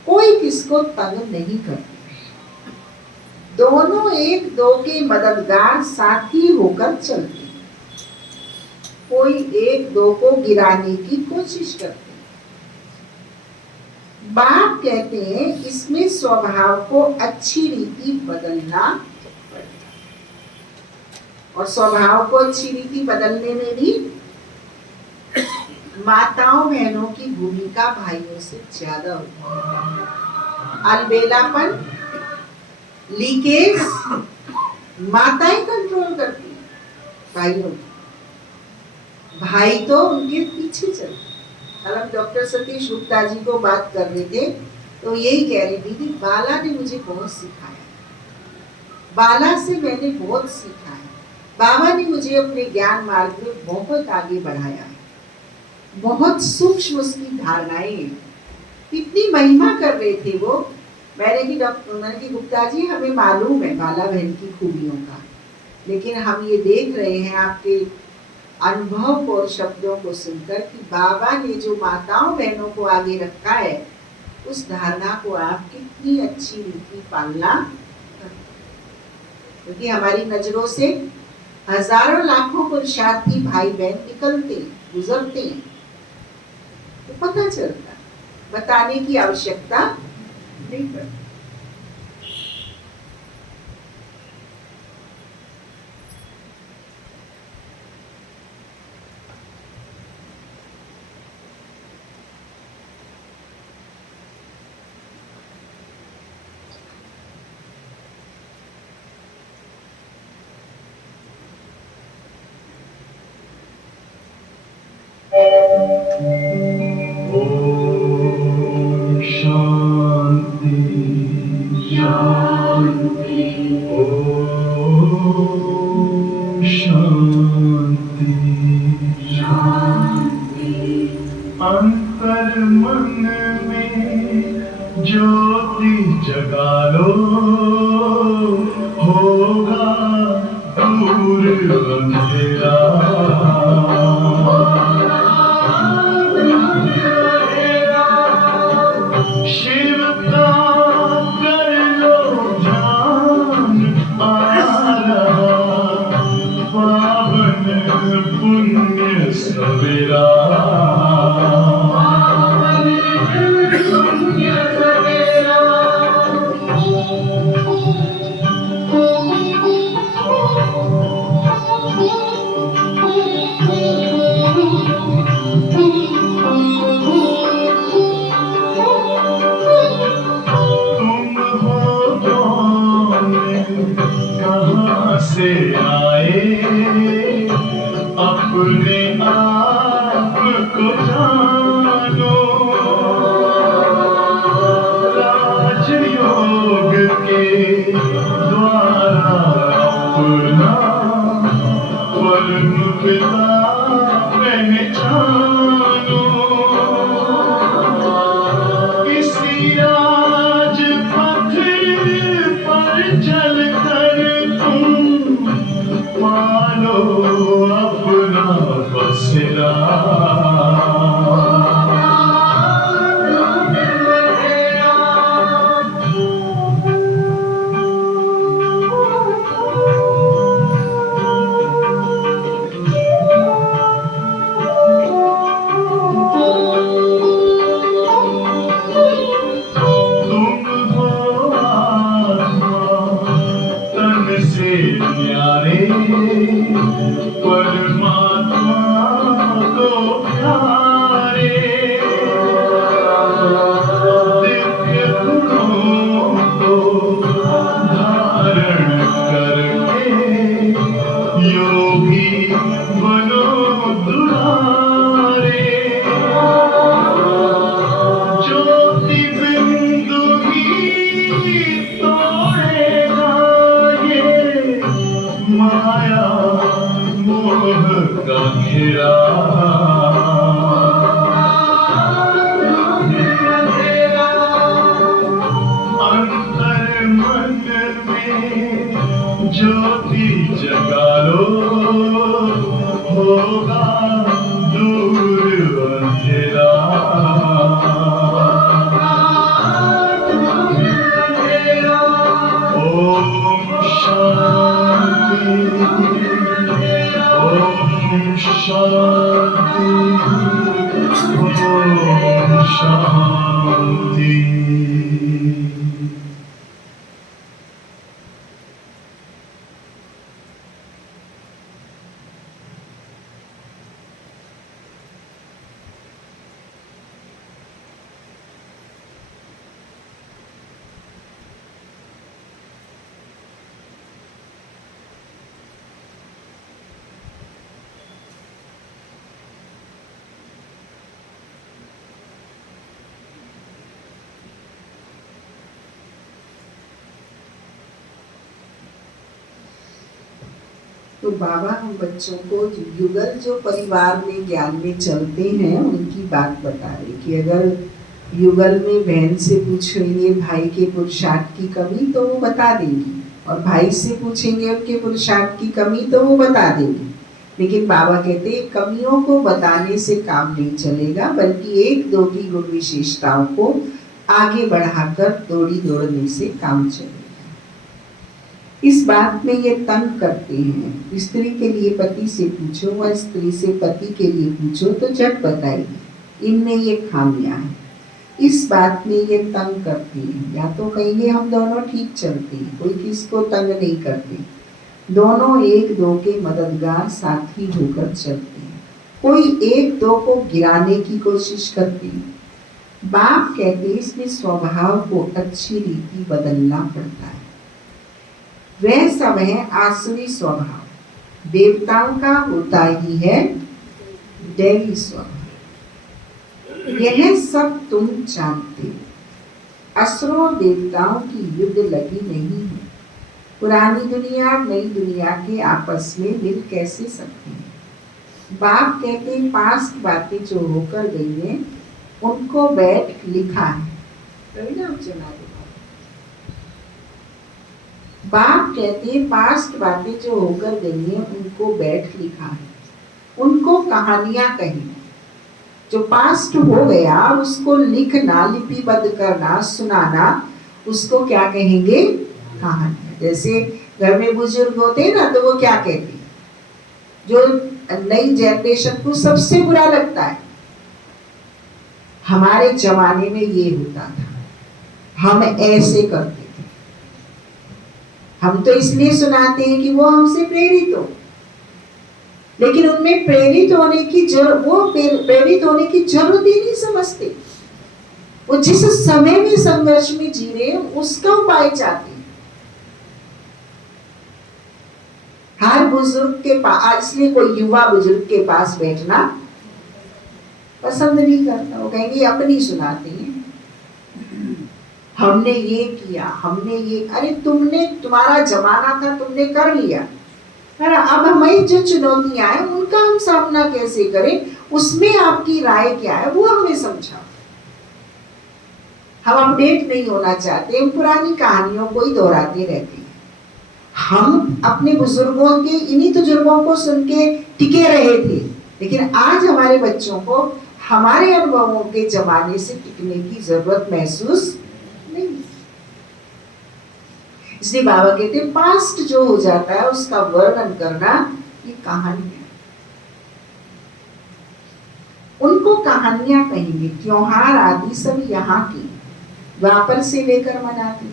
कोई किसको तंग नहीं करते, दोनों एक दो के मददगार साथी होकर चलते हैं। कोई एक दो को गिराने की कोशिश करते हैं। बाप कहते हैं इसमें स्वभाव को अच्छी रीति बदलना पड़ेगा, और स्वभाव को अच्छी रीति बदलने में भी माताओं बहनों की भूमिका भाइयों से ज्यादा होती है। अलबेलापन, लीकेज माताएं कंट्रोल करती हैं भाइयों को, भाई तो उनके पीछे चलते। कल हम डॉक्टर सतीश गुप्ता जी को बात कर रहे थे तो यही कह रही थी कि बाला ने मुझे बहुत सिखाया, बाला से मैंने बहुत सीखा है, बाबा ने मुझे अपने ज्ञान मार्ग में बहुत आगे बढ़ाया है, बहुत सूक्ष्म उसकी धारणाएं हैं। कितनी महिमा कर रहे थे वो। मैंने कि गुप्ता जी हमें मालूम है बाला बहन की खूबियों का, लेकिन हम ये देख रहे हैं आपके अनुभव और शब्दों को सुनकर कि बाबा ने जो माताओं बहनों को आगे रखा है उस धारणा को आप कितनी अच्छी रीति पालना करते, क्योंकि हमारी नजरों से हजारों लाखों पुरुषार्थी भाई बहन निकलते गुजरते हैं, तो पता चलता, बताने की आवश्यकता नहीं पड़ती। अंतर मन में ज्योति जगा लो, होगा दूर अंधेरा। शिव का कर लो ध्यान, आ रहा पावन पुण्य सवेरा। से आए अपने आप को जानो, राजयोग के द्वारा अपना परम पिता पहचानो। इसी राजपथ पर चलकर पालो अपना बसेरा। तुम हो आत्मा तन से न्यारे, परमात्मा को प्यारे। दिव्य गुणों को धारण करके योगी बनो दुलारे। ज्योति बिंदु ही तोड़ेगा ये माया मोह का घेरा। अंतर मन में ज्योति जगा लो, होगा दूर अंधेरा। ओम तो बाबा हम बच्चों को युगल जो परिवार में ज्ञान में चलते हैं उनकी बात बता रहे कि अगर युगल में बहन से पूछेंगे भाई के पुरुषार्थ की कमी तो वो बता देंगी, और भाई से पूछेंगे उनके पुरुषार्थ की कमी तो वो बता देंगे। लेकिन बाबा कहते हैं कमियों को बताने से काम नहीं चलेगा, बल्कि एक दो की गुण विशेषताओं को आगे बढ़ाकर दौड़ने से काम चलेगा। इस बात में ये तंग करते हैं, स्त्री के लिए पति से पूछो व स्त्री से पति के लिए पूछो तो झट बताएगी, इनमें ये खामियां हैं। इस बात में ये तंग करते हैं, या तो कहेंगे हम दोनों ठीक चलते हैं, कोई किसको तंग नहीं करते, दोनों एक दो के मददगार साथी होकर चलते हैं, कोई एक दो को गिराने की कोशिश करते हैं। बाप कहते हैं इसमें स्वभाव को अच्छी रीति बदलना पड़ता है। वह सब है आसुरी स्वभाव, देवताओं का होता ही है दैवी स्वभाव। यह सब तुम जानते हो। असुरों देवताओं की युद्ध लगी नहीं है। पुरानी दुनिया और नई दुनिया के आपस में मिल कैसे सकते हैं। बाप कहते हैं पास्ट बातें जो होकर गई हैं उनको बैठ लिखा है। बाप कहते हैं पास्ट बातें जो होकर गई हैं उनको बैठ लिखा है, उनको कहानियां कही। जो पास्ट हो गया उसको लिखना, लिपिबद्ध करना, सुनाना, उसको क्या कहेंगे? कहानी। जैसे घर में बुजुर्ग होते हैं ना तो वो क्या कहते हैं, जो नई जनरेशन को सबसे बुरा लगता है, हमारे जमाने में ये होता था, हम ऐसे करते थे। हम तो इसलिए सुनाते हैं कि वो हमसे प्रेरित हो, लेकिन उनमें प्रेरित होने की जरूरत ही नहीं समझते। वो जिस समय में संघर्ष में जी रहे हैं उसका उपाय चाहते हैं। हर बुजुर्ग के पास, इसलिए कोई युवा बुजुर्ग के पास बैठना पसंद नहीं करता। वो कहेंगे अपनी सुनाते हैं, हमने ये किया, हमने ये, अरे तुम्हारा जमाना था, तुमने कर लिया। अब हमें जो चुनौतियां हैं उनका हम सामना कैसे करें, उसमें आपकी राय क्या है वो हमें समझाओ। हम अपडेट नहीं होना चाहते, हम पुरानी कहानियों को ही दोहराते रहते हैं। हम अपने बुजुर्गों के इन्हीं तजुर्बों को सुन के टिके रहे थे, लेकिन आज हमारे बच्चों को हमारे अनुभवों के जमाने से टिकने की जरूरत महसूस नहीं। इसलिए बाबा कहते हैं पास्ट जो हो जाता है उसका वर्णन करना ये कहानी है। उनको कहानियां कहेंगे, त्योहार आदि सब यहाँ की द्वापर से लेकर मनाते।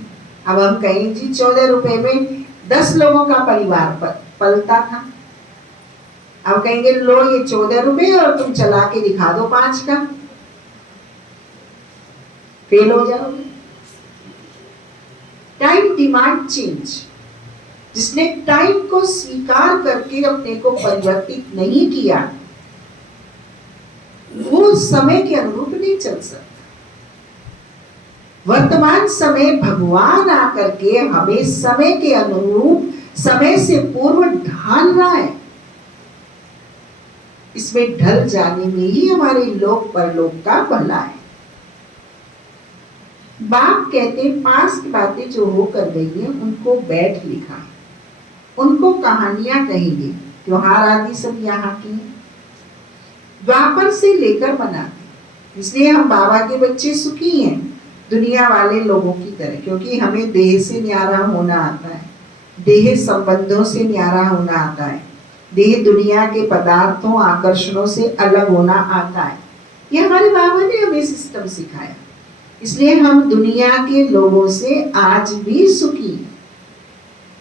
अब हम कहें जी 14 रुपए में 10 लोगों का परिवार पलता था। अब कहेंगे लो ये 14 रुपए और तुम चला के दिखा दो 5 का, फेल हो जाओगे। Time demand change. जिसने टाइम को स्वीकार करके अपने को परिवर्तित नहीं किया वो समय के अनुरूप नहीं चल सकता। वर्तमान समय भगवान आकर के हमें समय के अनुरूप, समय से पूर्व ढाल रहा है। इसमें ढल जाने में ही हमारे लोक परलोक का भला है। बाप कहते हैं पास्ट बातें जो होकर गई हैं उनको बैठ लिखा है, उनको कहानियां कहेंगे, त्योहार आदि सब यहाँ की द्वापर से लेकर मनाते। इसलिए हम बाबा के बच्चे सुखी हैं दुनिया वाले लोगों की तरह, क्योंकि हमें देह से न्यारा होना आता है, देह संबंधों से न्यारा होना आता है, देह दुनिया के पदार्थों आकर्षणों से अलग होना आता है। ये हमारे बाबा ने हमें सिस्टम सिखाया। इसलिए हम दुनिया के लोगों से आज भी सुखी हैं।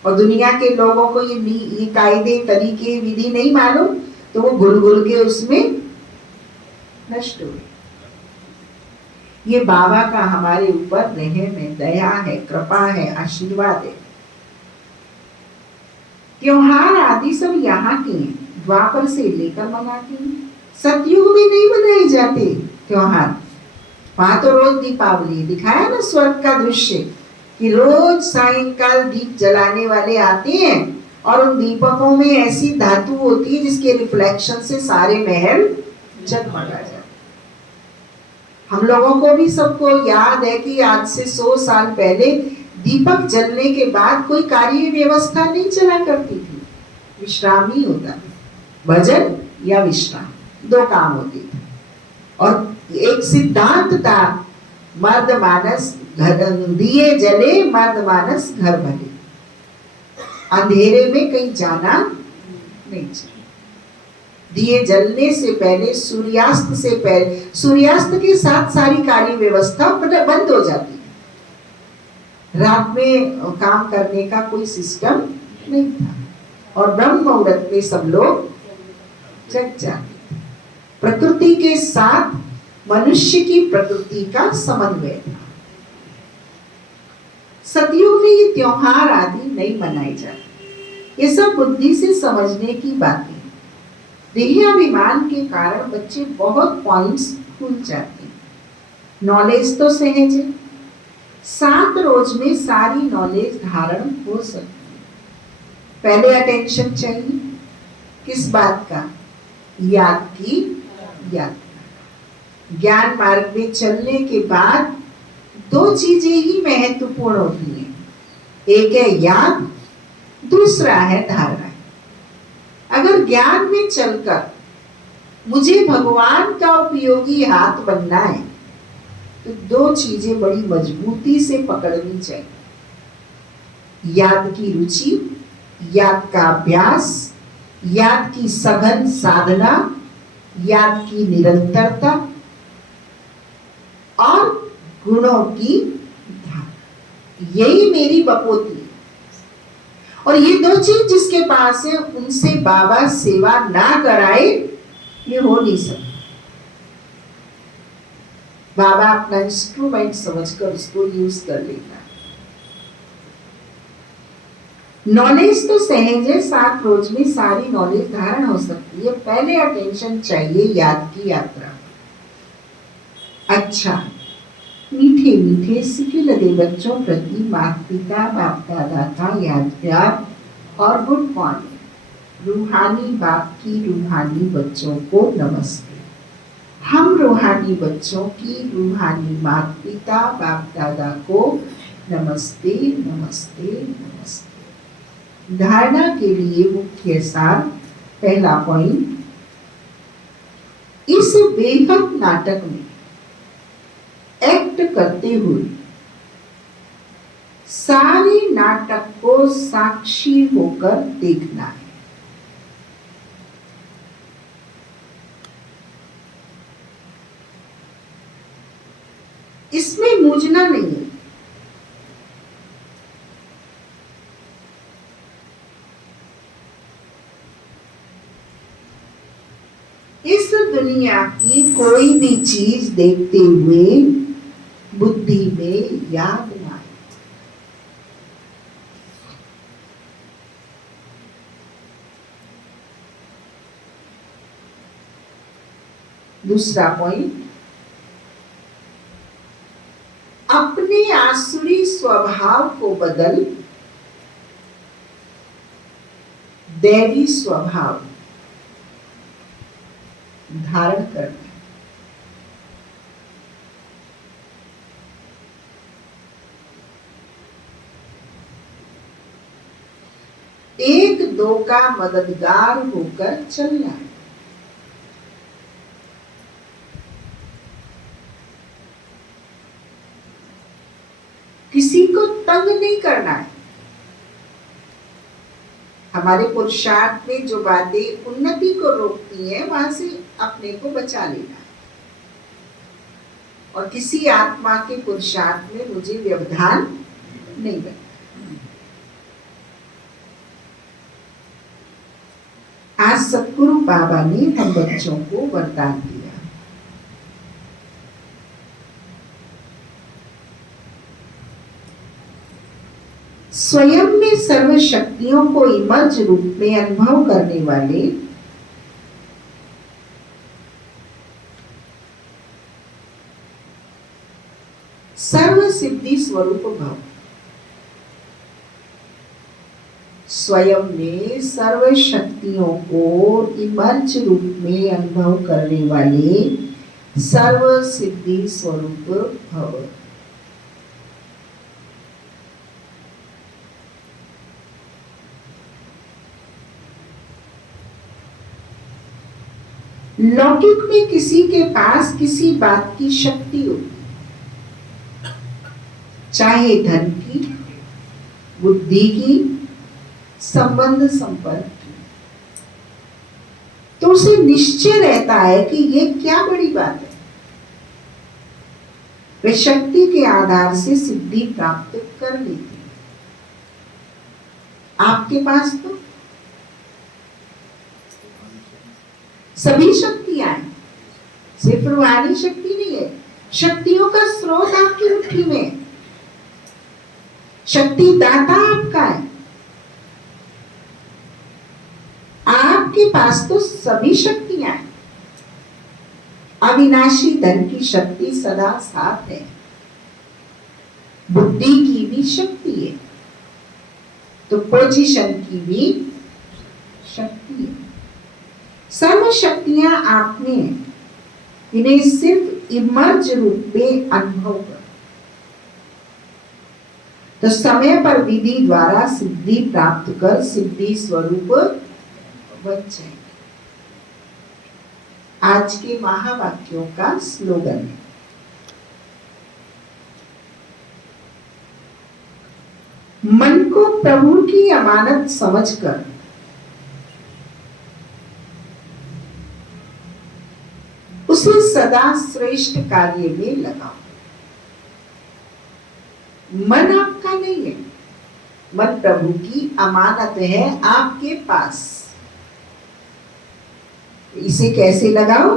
और दुनिया के लोगों को ये कायदे, तरीके, विधि नहीं मालूम तो वो घुल घुल के उसमें नष्ट हुए। ये बाबा का हमारे ऊपर रहम है, दया है, कृपा है, आशीर्वाद है। त्योहार आदि सब यहाँ के हैं, द्वापर से लेकर मनाते हैं। सतयुग में नहीं मनाए जाते त्योहार। वहां तो रोज दीपावली दिखाया ना, स्वर्ग का दृश्य कि रोज सायंकाल दीप जलाने वाले आते हैं और उन दीपकों में ऐसी धातु होती है जिसके रिफ्लेक्शन से सारे महल जगमगा जाते। हम लोगों को भी सबको याद है कि आज से 100 साल पहले दीपक जलने के बाद कोई कार्य व्यवस्था नहीं चला करती थी, विश्राम ही होता था, भजन या विश्राम, 2 काम होते थे। और एक सिद्धांत था, मर्द मानस घर दिए जले, मर्द मानस घर भले, अंधेरे में कहीं जाना नहीं चाहिए। दिए जलने से पहले, सूर्यास्त से पहले, सूर्यास्त के साथ सारी कार्य व्यवस्था बंद हो जाती है। रात में काम करने का कोई सिस्टम नहीं था और ब्रह्म मुहूर्त में सब लोग जग जाते थे। प्रकृति के साथ मनुष्य की प्रकृति का समन्वय था। सतयुग में ये त्योहार आदि नहीं मनाए जाते, ये सब बुद्धि से समझने की बातें। देहाभिमान के कारण बच्चे बहुत पॉइंट्स भूल जाते हैं। नॉलेज तो सहज है, 7 रोज में सारी नॉलेज धारण हो सकती है। पहले अटेंशन चाहिए किस बात का? याद की याद। ज्ञान मार्ग में चलने के बाद 2 चीजें ही महत्वपूर्ण होती हैं, एक है याद, दूसरा है धारणा। अगर ज्ञान में चलकर मुझे भगवान का उपयोगी हाथ बनना है तो 2 चीजें बड़ी मजबूती से पकड़नी चाहिए, याद की रुचि, याद का अभ्यास, याद की सघन साधना, याद की निरंतरता और गुणों की धारणा। यही मेरी बपोती। और ये 2 चीज जिसके पास है उनसे बाबा सेवा ना कराए ये हो नहीं सकता। बाबा अपना इंस्ट्रूमेंट समझकर उसको यूज कर लेता। नॉलेज तो सहज है, 7 रोज में सारी नॉलेज धारण हो सकती है। पहले अटेंशन चाहिए याद की यात्रा। अच्छा, मीठे मीठे सिके लगे बच्चों प्रति माता पिता बाप दादा का याद प्यार और गुड मॉर्निंग। रूहानी बाप की रूहानी बच्चों को नमस्ते। हम रूहानी बच्चों की रूहानी माता पिता बाप दादा को नमस्ते नमस्ते नमस्ते। धारणा के लिए मुख्य सार, पहला पॉइंट, इस बेहद नाटक में एक्ट करते हुए सारे नाटक को साक्षी होकर देखना है। इसमें मूझना नहीं है। इस दुनिया की कोई भी चीज देखते हुए बुद्धि में याद ना आए। दूसरा पॉइंट, अपने आसुरी स्वभाव को बदल दैवी स्वभाव धारण करना। एक दो का मददगार होकर चलना है। किसी को तंग नहीं करना है। हमारे पुरुषार्थ में जो बातें उन्नति को रोकती हैं वहां से अपने को बचा लेना है। और किसी आत्मा के पुरुषार्थ में मुझे व्यवधान नहीं बनता। आज सतगुरु बाबा ने हम बच्चों को वरदान दिया। स्वयं में सर्व शक्तियों को इमर्ज रूप में अनुभव करने वाले सर्व सिद्धि स्वरूप भव। स्वयं ने सर्व शक्तियों को इमर्ज रूप में अनुभव करने वाले सर्व सिद्धि स्वरूप भव। लौकिक में किसी के पास किसी बात की शक्ति होती, चाहे धन की, बुद्धि की, संबंध संपर्क की, तो उसे निश्चय रहता है कि ये क्या बड़ी बात है। वे शक्ति के आधार से सिद्धि प्राप्त कर लेती है। आपके पास तो सभी शक्तियां हैं, सिर्फ रूहानी शक्ति नहीं है। शक्तियों का स्रोत आपकी मुट्ठी में है, शक्ति दाता आपका है। आपके पास तो सभी शक्तियां हैं। अविनाशी धन की शक्ति सदा साथ है, बुद्धि की भी शक्ति है, तो पोजीशन की भी शक्ति है। सर्व शक्तियां आप में हैं, इन्हें सिर्फ इमर्ज रूप में अनुभव कर, तो समय पर विधि द्वारा सिद्धि प्राप्त कर सिद्धि स्वरूप बन जाए। आज के महावाक्यों का स्लोगन है, मन को प्रभु की अमानत समझकर उसे सदा श्रेष्ठ कार्य में लगाओ। मन आपका नहीं है, मन प्रभु की अमानत है आपके पास। इसे कैसे लगाओ?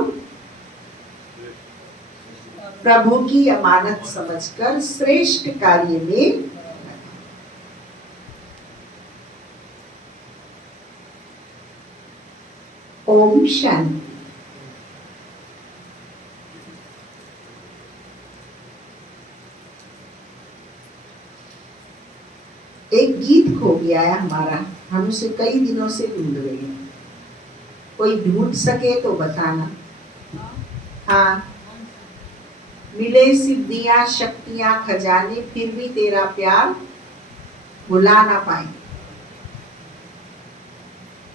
प्रभु की अमानत समझकर श्रेष्ठ कार्य में लगाओ। ओम शांति। एक गीत खो गया है हमारा, हम उसे कई दिनों से ढूंढ रहे हैं। कोई ढूंढ सके तो बताना। हाँ, मिले सिद्धियां शक्तियां खजाने, फिर भी तेरा प्यार भुला ना पाए।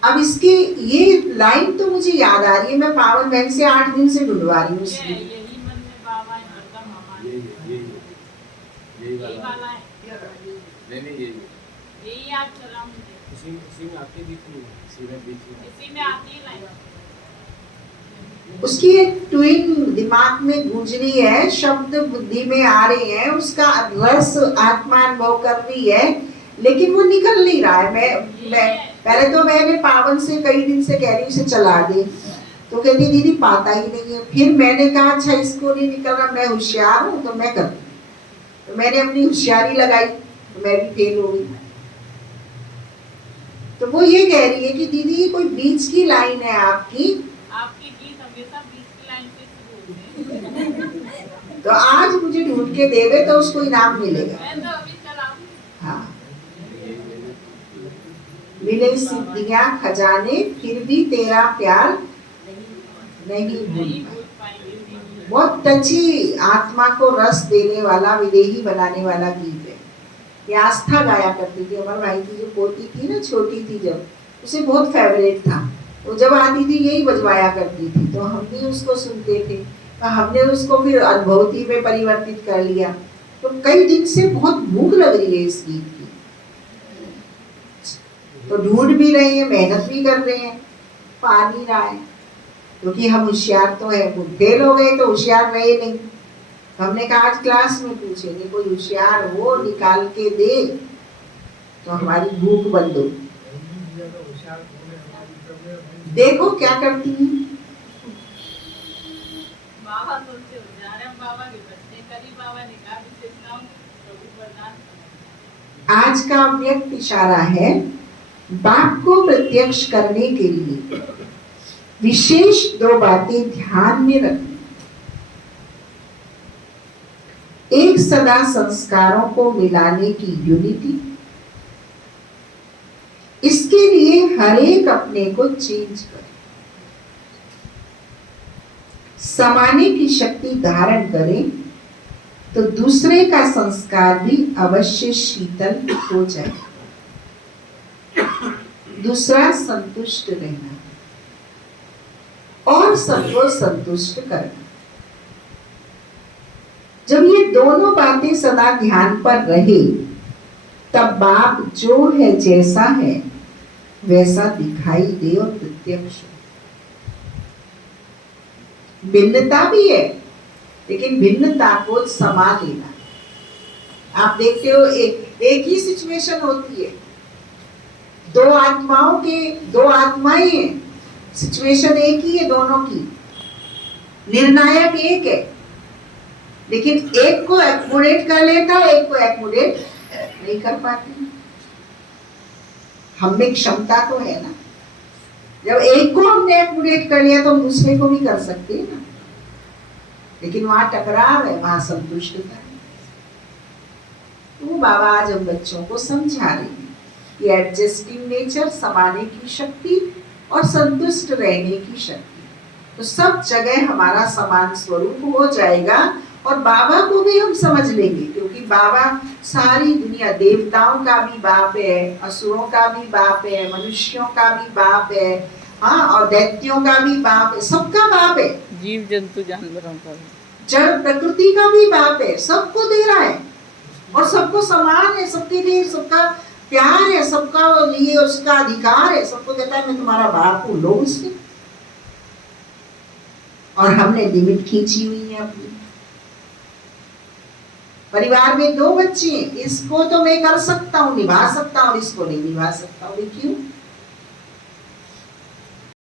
अब इसकी ये लाइन तो मुझे याद आ रही है, मैं पावन बहन से 8 दिन से ढूंढवा रही हूँ। उसकी एक ट्विन दिमाग में गूंज रही है, शब्द बुद्धि में आ रहे हैं, उसका रस आत्मा अनुभव कर रही है, लेकिन वो निकल नहीं रहा है। मैं पहले तो मैंने पावन से कई दिन से कह रही उसे चला दे, तो कहती दीदी पाता ही नहीं है। फिर मैंने कहा अच्छा इसको नहीं निकल रहा, मैं होशियार हूँ तो मैं कर, तो मैंने अपनी होशियारी लगाई, तो मैं भी फेल हो गई। तो वो ये कह रही है कि दीदी कोई बीच की लाइन है आपकी गीत हमेशा बीच की लाइन से शुरू होते हैं। तो आज मुझे ढूंढ के देवे तो उसको इनाम मिलेगा। मैं तो अभी चलाऊंगी। हाँ, मिले सिद्धियां खजाने, फिर भी तेरा प्यार नहीं भूल पाए। बहुत टची, आत्मा को रस देने वाला, विदेही बनाने वाला गीत है। ये आस्था गाया करती थी, अमर भाई की जो पोती थी ना, छोटी थी जब, उसे बहुत फेवरेट था। वो जब आती थी यही बजवाया करती थी, तो हम भी उसको सुनते थे। तो हमने उसको फिर अनुभूति में परिवर्तित कर लिया। तो कई दिन से बहुत भूख लग रही है इस गीत की, तो ढूंढ भी रहे हैं, मेहनत भी कर रहे हैं, पा नहीं रहा है, क्योंकि हम होशियार तो है, फेल हो गए तो होशियार रहे नहीं। हमने कहा आज क्लास में पूछेंगे, कोई होशियार हो निकाल के दे तो हमारी भूख बंद हो। देखो क्या करती है बाबा, बोलते बाबा के बच्चे करी, बाबा ने कहा आज का अव्यक्त इशारा है, बाप को प्रत्यक्ष करने के लिए विशेष 2 बातें ध्यान में रखनी। एक, सदा संस्कारों को मिलाने की यूनिटी, इसके लिए हर एक अपने को चेंज करे, समाने की शक्ति धारण करे, तो दूसरे का संस्कार भी अवश्य शीतल हो जाए। दूसरा संतुष्ट रहना और सबको संतुष्ट करना। जब ये दोनों बातें सदा ध्यान पर रहे, तब बाप जो है जैसा है वैसा दिखाई दे और प्रत्यक्ष हो। भिन्नता भी है, लेकिन भिन्नता को समा लेना। आप देखते हो एक ही सिचुएशन होती है, दो आत्माएं हैं, सिचुएशन एक ही है दोनों की, निर्णायक एक है, लेकिन एक को एक्मोडेट कर लेता है, एक को एक्मोडेट नहीं कर पाते। हम में क्षमता तो है ना, जब एक को हमने एक्मोडेट कर लिया तो हम दूसरे को भी कर सकते हैं ना, लेकिन वहां टकराव है, वहां संतुष्टता है। तो बाबा आज हम बच्चों को समझा रहे हैं कि एडजस्टिंग नेचर, समाने की शक्ति और संतुष्ट रहने की शक्ति, तो सब जगह हमारा समान स्वरूप हो जाएगा और बाबा को भी हम समझ लेंगे, क्योंकि बाबा सारी दुनिया, देवताओं का भी बाप है, असुरों का भी बाप है, मनुष्यों का भी बाप है, हाँ, और दैत्यों का भी बाप है, सबका बाप है, जीव जंतु जानवरों का भी, जड़ प्रकृति का भी बाप है, सबको दे रहा है और सबको समान है, सबके लिए सबका प्यार है, सबका लिए उसका अधिकार है, सबको कहता है मैं तुम्हारा बाप हूँ, लो उससे। और हमने लिमिट खींची हुई है अपनी। परिवार में दो बच्चे हैं, इसको तो मैं कर सकता हूँ, निभा सकता हूँ, इसको नहीं निभा सकता हूँ। क्यों?